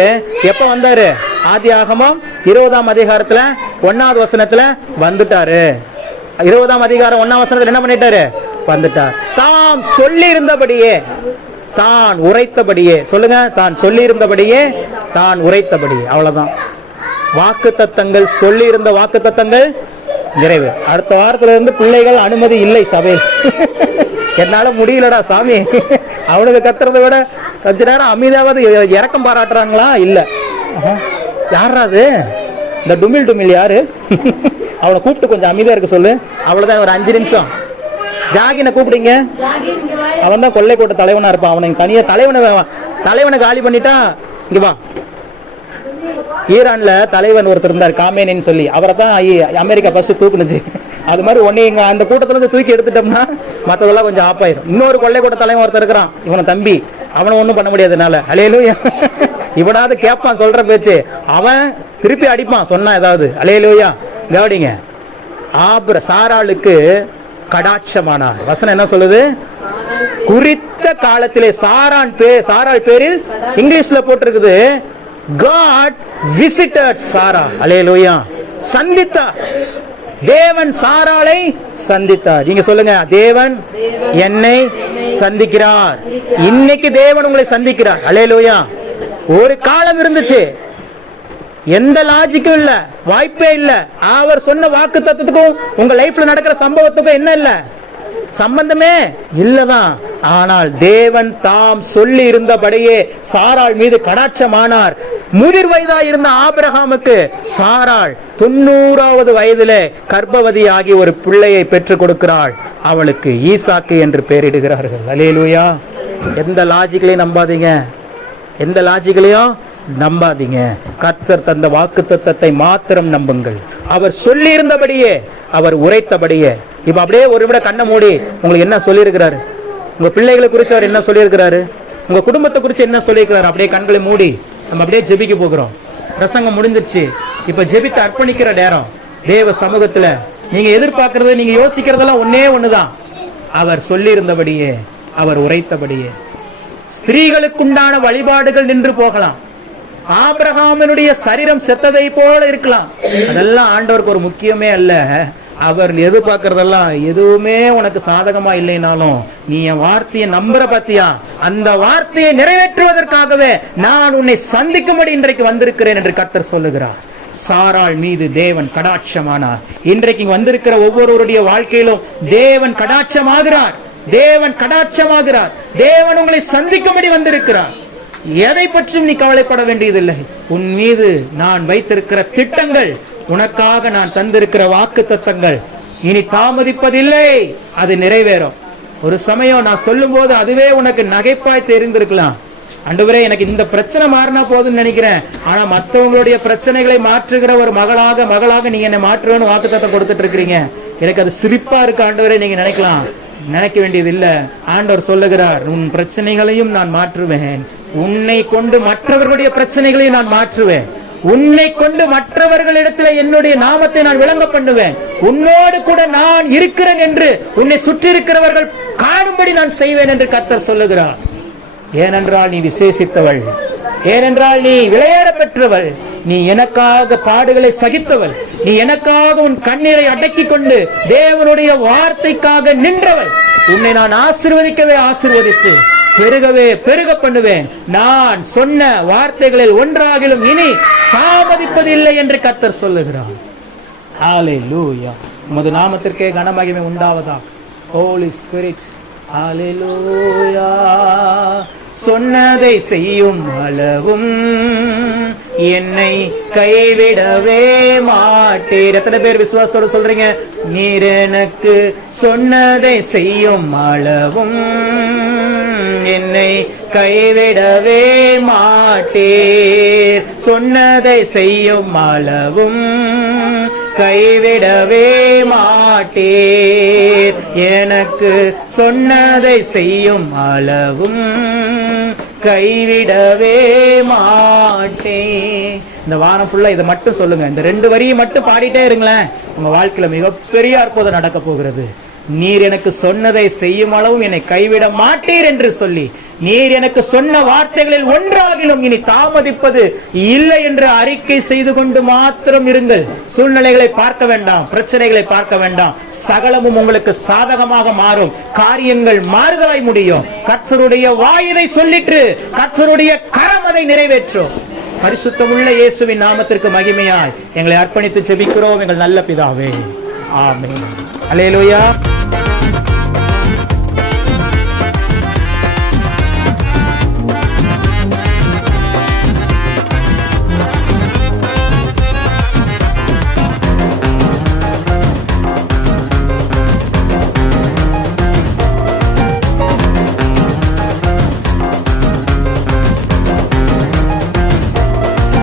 எப்ப வந்தாரு? ஆதியாகமம் 20ஆம் அதிகாரத்துல 1வது வசனத்துல வந்துட்டாரு. 20ஆம் அதிகாரம் 1ஆம் வசனத்துல என்ன பண்ணிட்டாரு? வந்துட்டார். தாம் சொல்லி இருந்தபடியே, தான் உரைத்தபடியே, சொல்லுங்க, தான் சொல்லி இருந்தபடியே, தான் உரைத்தபடியே. அவ்வளவுதான். வாக்கு தத்தங்கள், சொல்லி இருந்த வாக்கு தத்தங்கள் நிறைவு. அடுத்த வாரத்துல இருந்து பிள்ளைகள் அனுமதி இல்லை சபையில். என்னால முடியலடா சாமி, அவனுக்கு கத்துறதை விட கொஞ்ச நேரம் அமைதியாவது இறக்கம் பாராட்டுறாங்களா? இல்ல. யாராது இந்த டுமில் டுமில் யாரு? அவனை கூப்பிட்டு கொஞ்சம் அமைதியா இருக்க சொல்லு. அவ்வளவுதான், ஒரு 5 நிமிஷம். ஜாகினை கூப்பிடுங்க, அவன் தான் கொள்ளை கூட்ட தலைவனா இருப்பான். அவனை தனியா தலைவனை காலி பண்ணிட்டா இங்க வா. ஈரான்ல தலைவன் ஒருத்தர் இருந்தார், காமேனின்னு சொல்லி, அவரை தான் அமெரிக்கா ஃபர்ஸ்ட் தூக்குனுச்சு. அது மாதிரி ஒன்னே இங்க அந்த கூட்டத்துல இருந்து தூக்கி எடுத்துட்டோம்னா மற்றதெல்லாம் கொஞ்சம் ஆப் ஆயிரும். இன்னொரு கொள்ளை கூட்ட தலைவன் ஒருத்தர் இருக்கிறான், இவனை தம்பி, அவனை ஒன்றும் பண்ண முடியாதுனால. அல்லேலூயா. இவனாவது கேட்பான் சொல்ற பேச்சு, அவன் திருப்பி அடிப்பான் சொன்னா ஏதாவது. அல்லேலூயா. கவனிங்க, சாராளுக்கு கடாட்சமானார். வசனம் என்ன சொல்லுது? குறித்த காலத்திலே. சாராள் பேரில் இங்கிலீஷ்ல போட்டிருக்குது, God visited Sarah. அல்லேலூயா. சந்தித்தார். தேவன் சாராளை சந்தித்தார். நீங்க சொல்லுங்க, தேவன் என்னை சந்திக்கிறார். இன்னைக்கு தேவன் உங்களை சந்திக்கிறார். அல்லேலூயா. ஒரு காலம் இருந்துச்சு, எந்த லாஜிக்கும் இல்ல, வாய்ப்பே இல்ல. அவர் சொன்ன வாக்கு தத்துவத்துக்கும் உங்க லைஃப்ல நடக்கிற சம்பவத்துக்கும் என்ன இல்ல? சம்பந்தமே இல்லதான். ஆனால் தேவன் தாம் சொல்லி இருந்தபடியே சாராள் மீது கடாட்சமானார். முதிர் வயதா இருந்த ஆபிரகாமுக்கு சாராள் 90வது வயதிலே கர்ப்பவதியாகி ஒரு பிள்ளையை பெற்றுக் கொடுக்கிறாள். அவளுக்கு ஈசாக்கு என்று பெயரிடுகிறார்கள். அல்லேலூயா. எந்த லாஜிக்கலையும் நம்பாதீங்க, எந்த லாஜிக்கலையும் நம்பாதீங்க. கர்த்தர் தந்த வாக்குத்தத்தத்தை மாத்திரம் நம்புங்கள். அவர் சொல்லி இருந்தபடியே, அவர் உரைத்தபடியே. இப்ப அப்படியே ஒரு விட கண்ணை மூடி உங்களுக்கு என்ன சொல்லி இருக்கிறாரு, உங்க பிள்ளைகளை குறித்து அவர் என்ன சொல்லி இருக்கிறாரு, உங்க குடும்பத்தை குறித்து என்ன சொல்லி இருக்கிறாரு, அப்படியே கண்களை மூடி நம்ம அப்படியே ஜெபிக்க போகிறோம். பிரசங்கம் முடிஞ்சிருச்சு. இப்ப ஜெபித்து அர்ப்பணிக்கிற நேரம். தேவ சமூகத்துல நீங்க எதிர்பார்க்கறது, நீங்க யோசிக்கிறதெல்லாம் ஒன்னே ஒண்ணுதான். அவர் சொல்லி இருந்தபடியே, அவர் உரைத்தபடியே. ஸ்திரீகளுக்குண்டான வழிபாடுகள் நின்று போகலாம், ஆபிரகாமினுடைய சரீரம் செத்ததை போல இருக்கலாம். அதெல்லாம் ஆண்டவருக்கு ஒரு முக்கியமே அல்ல. அவர் எதிர்பார்க்கறதெல்லாம் எதுவுமே உனக்கு சாதகமா இல்லைனாலும் நீ என் வார்த்தையை நம்புற பாத்தியா, அந்த வார்த்தையை நிறைவேற்றுவதற்காகவே நான் உன்னை சந்திக்கும்படி இன்றைக்கு வந்திருக்கிறேன் என்று கர்த்தர் சொல்லுகிறார். சாராள் மீது தேவன் கடாட்சமானார். இன்றைக்கு வந்திருக்கிற ஒவ்வொருவருடைய வாழ்க்கையிலும் தேவன் கடாட்சமாகிறார். தேவன் கடாட்சமாகிறார். தேவன் உங்களை சந்திக்கும்படி வந்திருக்கிறார். எதை பற்றியும் நீ கவலைப்பட வேண்டியதில்லை. உன் மீது நான் வைத்திருக்கிற திட்டங்கள், உனக்காக நான் தந்திருக்கிற வாக்கு தத்தங்கள் இனி தாமதிப்பதில்லை, அது நிறைவேறும். ஒரு சமயம் நான் சொல்லும் போது அதுவே உனக்கு நகைப்பாய் தெரிந்திருக்கலாம். ஆண்டவரே, எனக்கு இந்த பிரச்சனை மாறினா போதும்னு நினைக்கிறேன், ஆனா மற்றவங்களுடைய பிரச்சனைகளை மாற்றுகிற ஒரு மகளாக நீங்க என்னை மாற்றுவேன்னு வாக்குத்தத்தம் கொடுத்துட்டு இருக்கிறீங்க. எனக்கு அது சிரிப்பா இருக்கு ஆண்டவரே. நீங்க நினைக்க வேண்டியது இல்ல. ஆண்டவர் சொல்லுகிறார், உன் பிரச்சனைகளையும் நான் மாற்றுவேன். உன்னை கொண்டு மற்றவர்களுடைய பிரச்சனைகளையும் நான் மாற்றுவேன். உன்னை கொண்டு மற்றவர்களிடத்துல என்னுடைய நாமத்தை நான் விளங்க பண்ணுவேன். உன்னோடு கூட நான் இருக்கிறேன் என்று உன்னை சுற்றி இருக்கிறவர்கள் காணும்படி நான் செய்வேன் என்று கர்த்தர் சொல்லுகிறார். ஏனென்றால் நீ விசேஷித்தவள், ஏனென்றால் நீ விளையாட பெற்றவள், நீ எனக்காக பாடுகளை சகித்தவள், நீ எனக்காக உன் கண்ணீரை அடக்கி கொண்டு தேவனுடைய வார்த்தைக்காக நின்றவள். உன்னை நான் ஆசீர்வதிக்கவே ஆசீர்வதித்து பெருகவே பெருக பண்ணுவேன். நான் சொன்ன வார்த்தைகளில் ஒன்றாகிலும் இனி தாமதிப்பதில்லை என்று கர்த்தர் சொல்லுகிறார். ஹல்லேலூயா. உமது நாமத்திற்கே கனமகிமை உண்டாவதாக. ஹோலி ஸ்பிரிட், ஹல்லேலூயா. சொன்னதை செய்யும் அளவும் என்னை கைவிடவே மாட்டீர். எத்தனை பேர் விசுவாசத்தோட சொல்றீங்க? நீர் எனக்கு சொன்னதை செய்யும் அளவும் என்னை கைவிடவே மாட்டீர். சொன்னதை செய்யும் அளவும் கைவிடவே மாட்டீர். எனக்கு சொன்னதை செய்யும் அளவும் கைவிடவே மாட்டேன். இந்த வாரம் ஃபுல்லா இதை மட்டும் சொல்லுங்க. இந்த 2 வரியை மட்டும் பாடிட்டே இருங்களேன். உங்க வாழ்க்கையில மிகப்பெரிய அற்புதம் நடக்க போகிறது. நீர் எனக்கு சொன்னதை செய்யும் அளவும் என்னை கைவிட மாட்டீர் என்று சொல்லி, நீர் எனக்கு சொன்ன வார்த்தைகளில் ஒன்றாகிலும் இனி தாமதிப்பது இல்லை என்று அறிக்கை செய்து கொண்டு மாத்திரம் இருங்கள். சூழ்நிலைகளை பார்க்க வேண்டாம், பிரச்சனைகளை பார்க்க வேண்டாம். சகலமும் உங்களுக்கு சாதகமாக மாறும். காரியங்கள் மாறுதலாய் முடியும். கர்த்தருடைய வாயிதை சொல்லிட்டு கர்த்தருடைய கரம் அதை நிறைவேற்றும். பரிசுத்தமுள்ள இயேசுவின் நாமத்திற்கு மகிமையாய் எங்களை அர்ப்பணித்து ஜெபிக்கிறோம் எங்கள் நல்ல பிதாவே. ஆமென். அல்லேலூயா.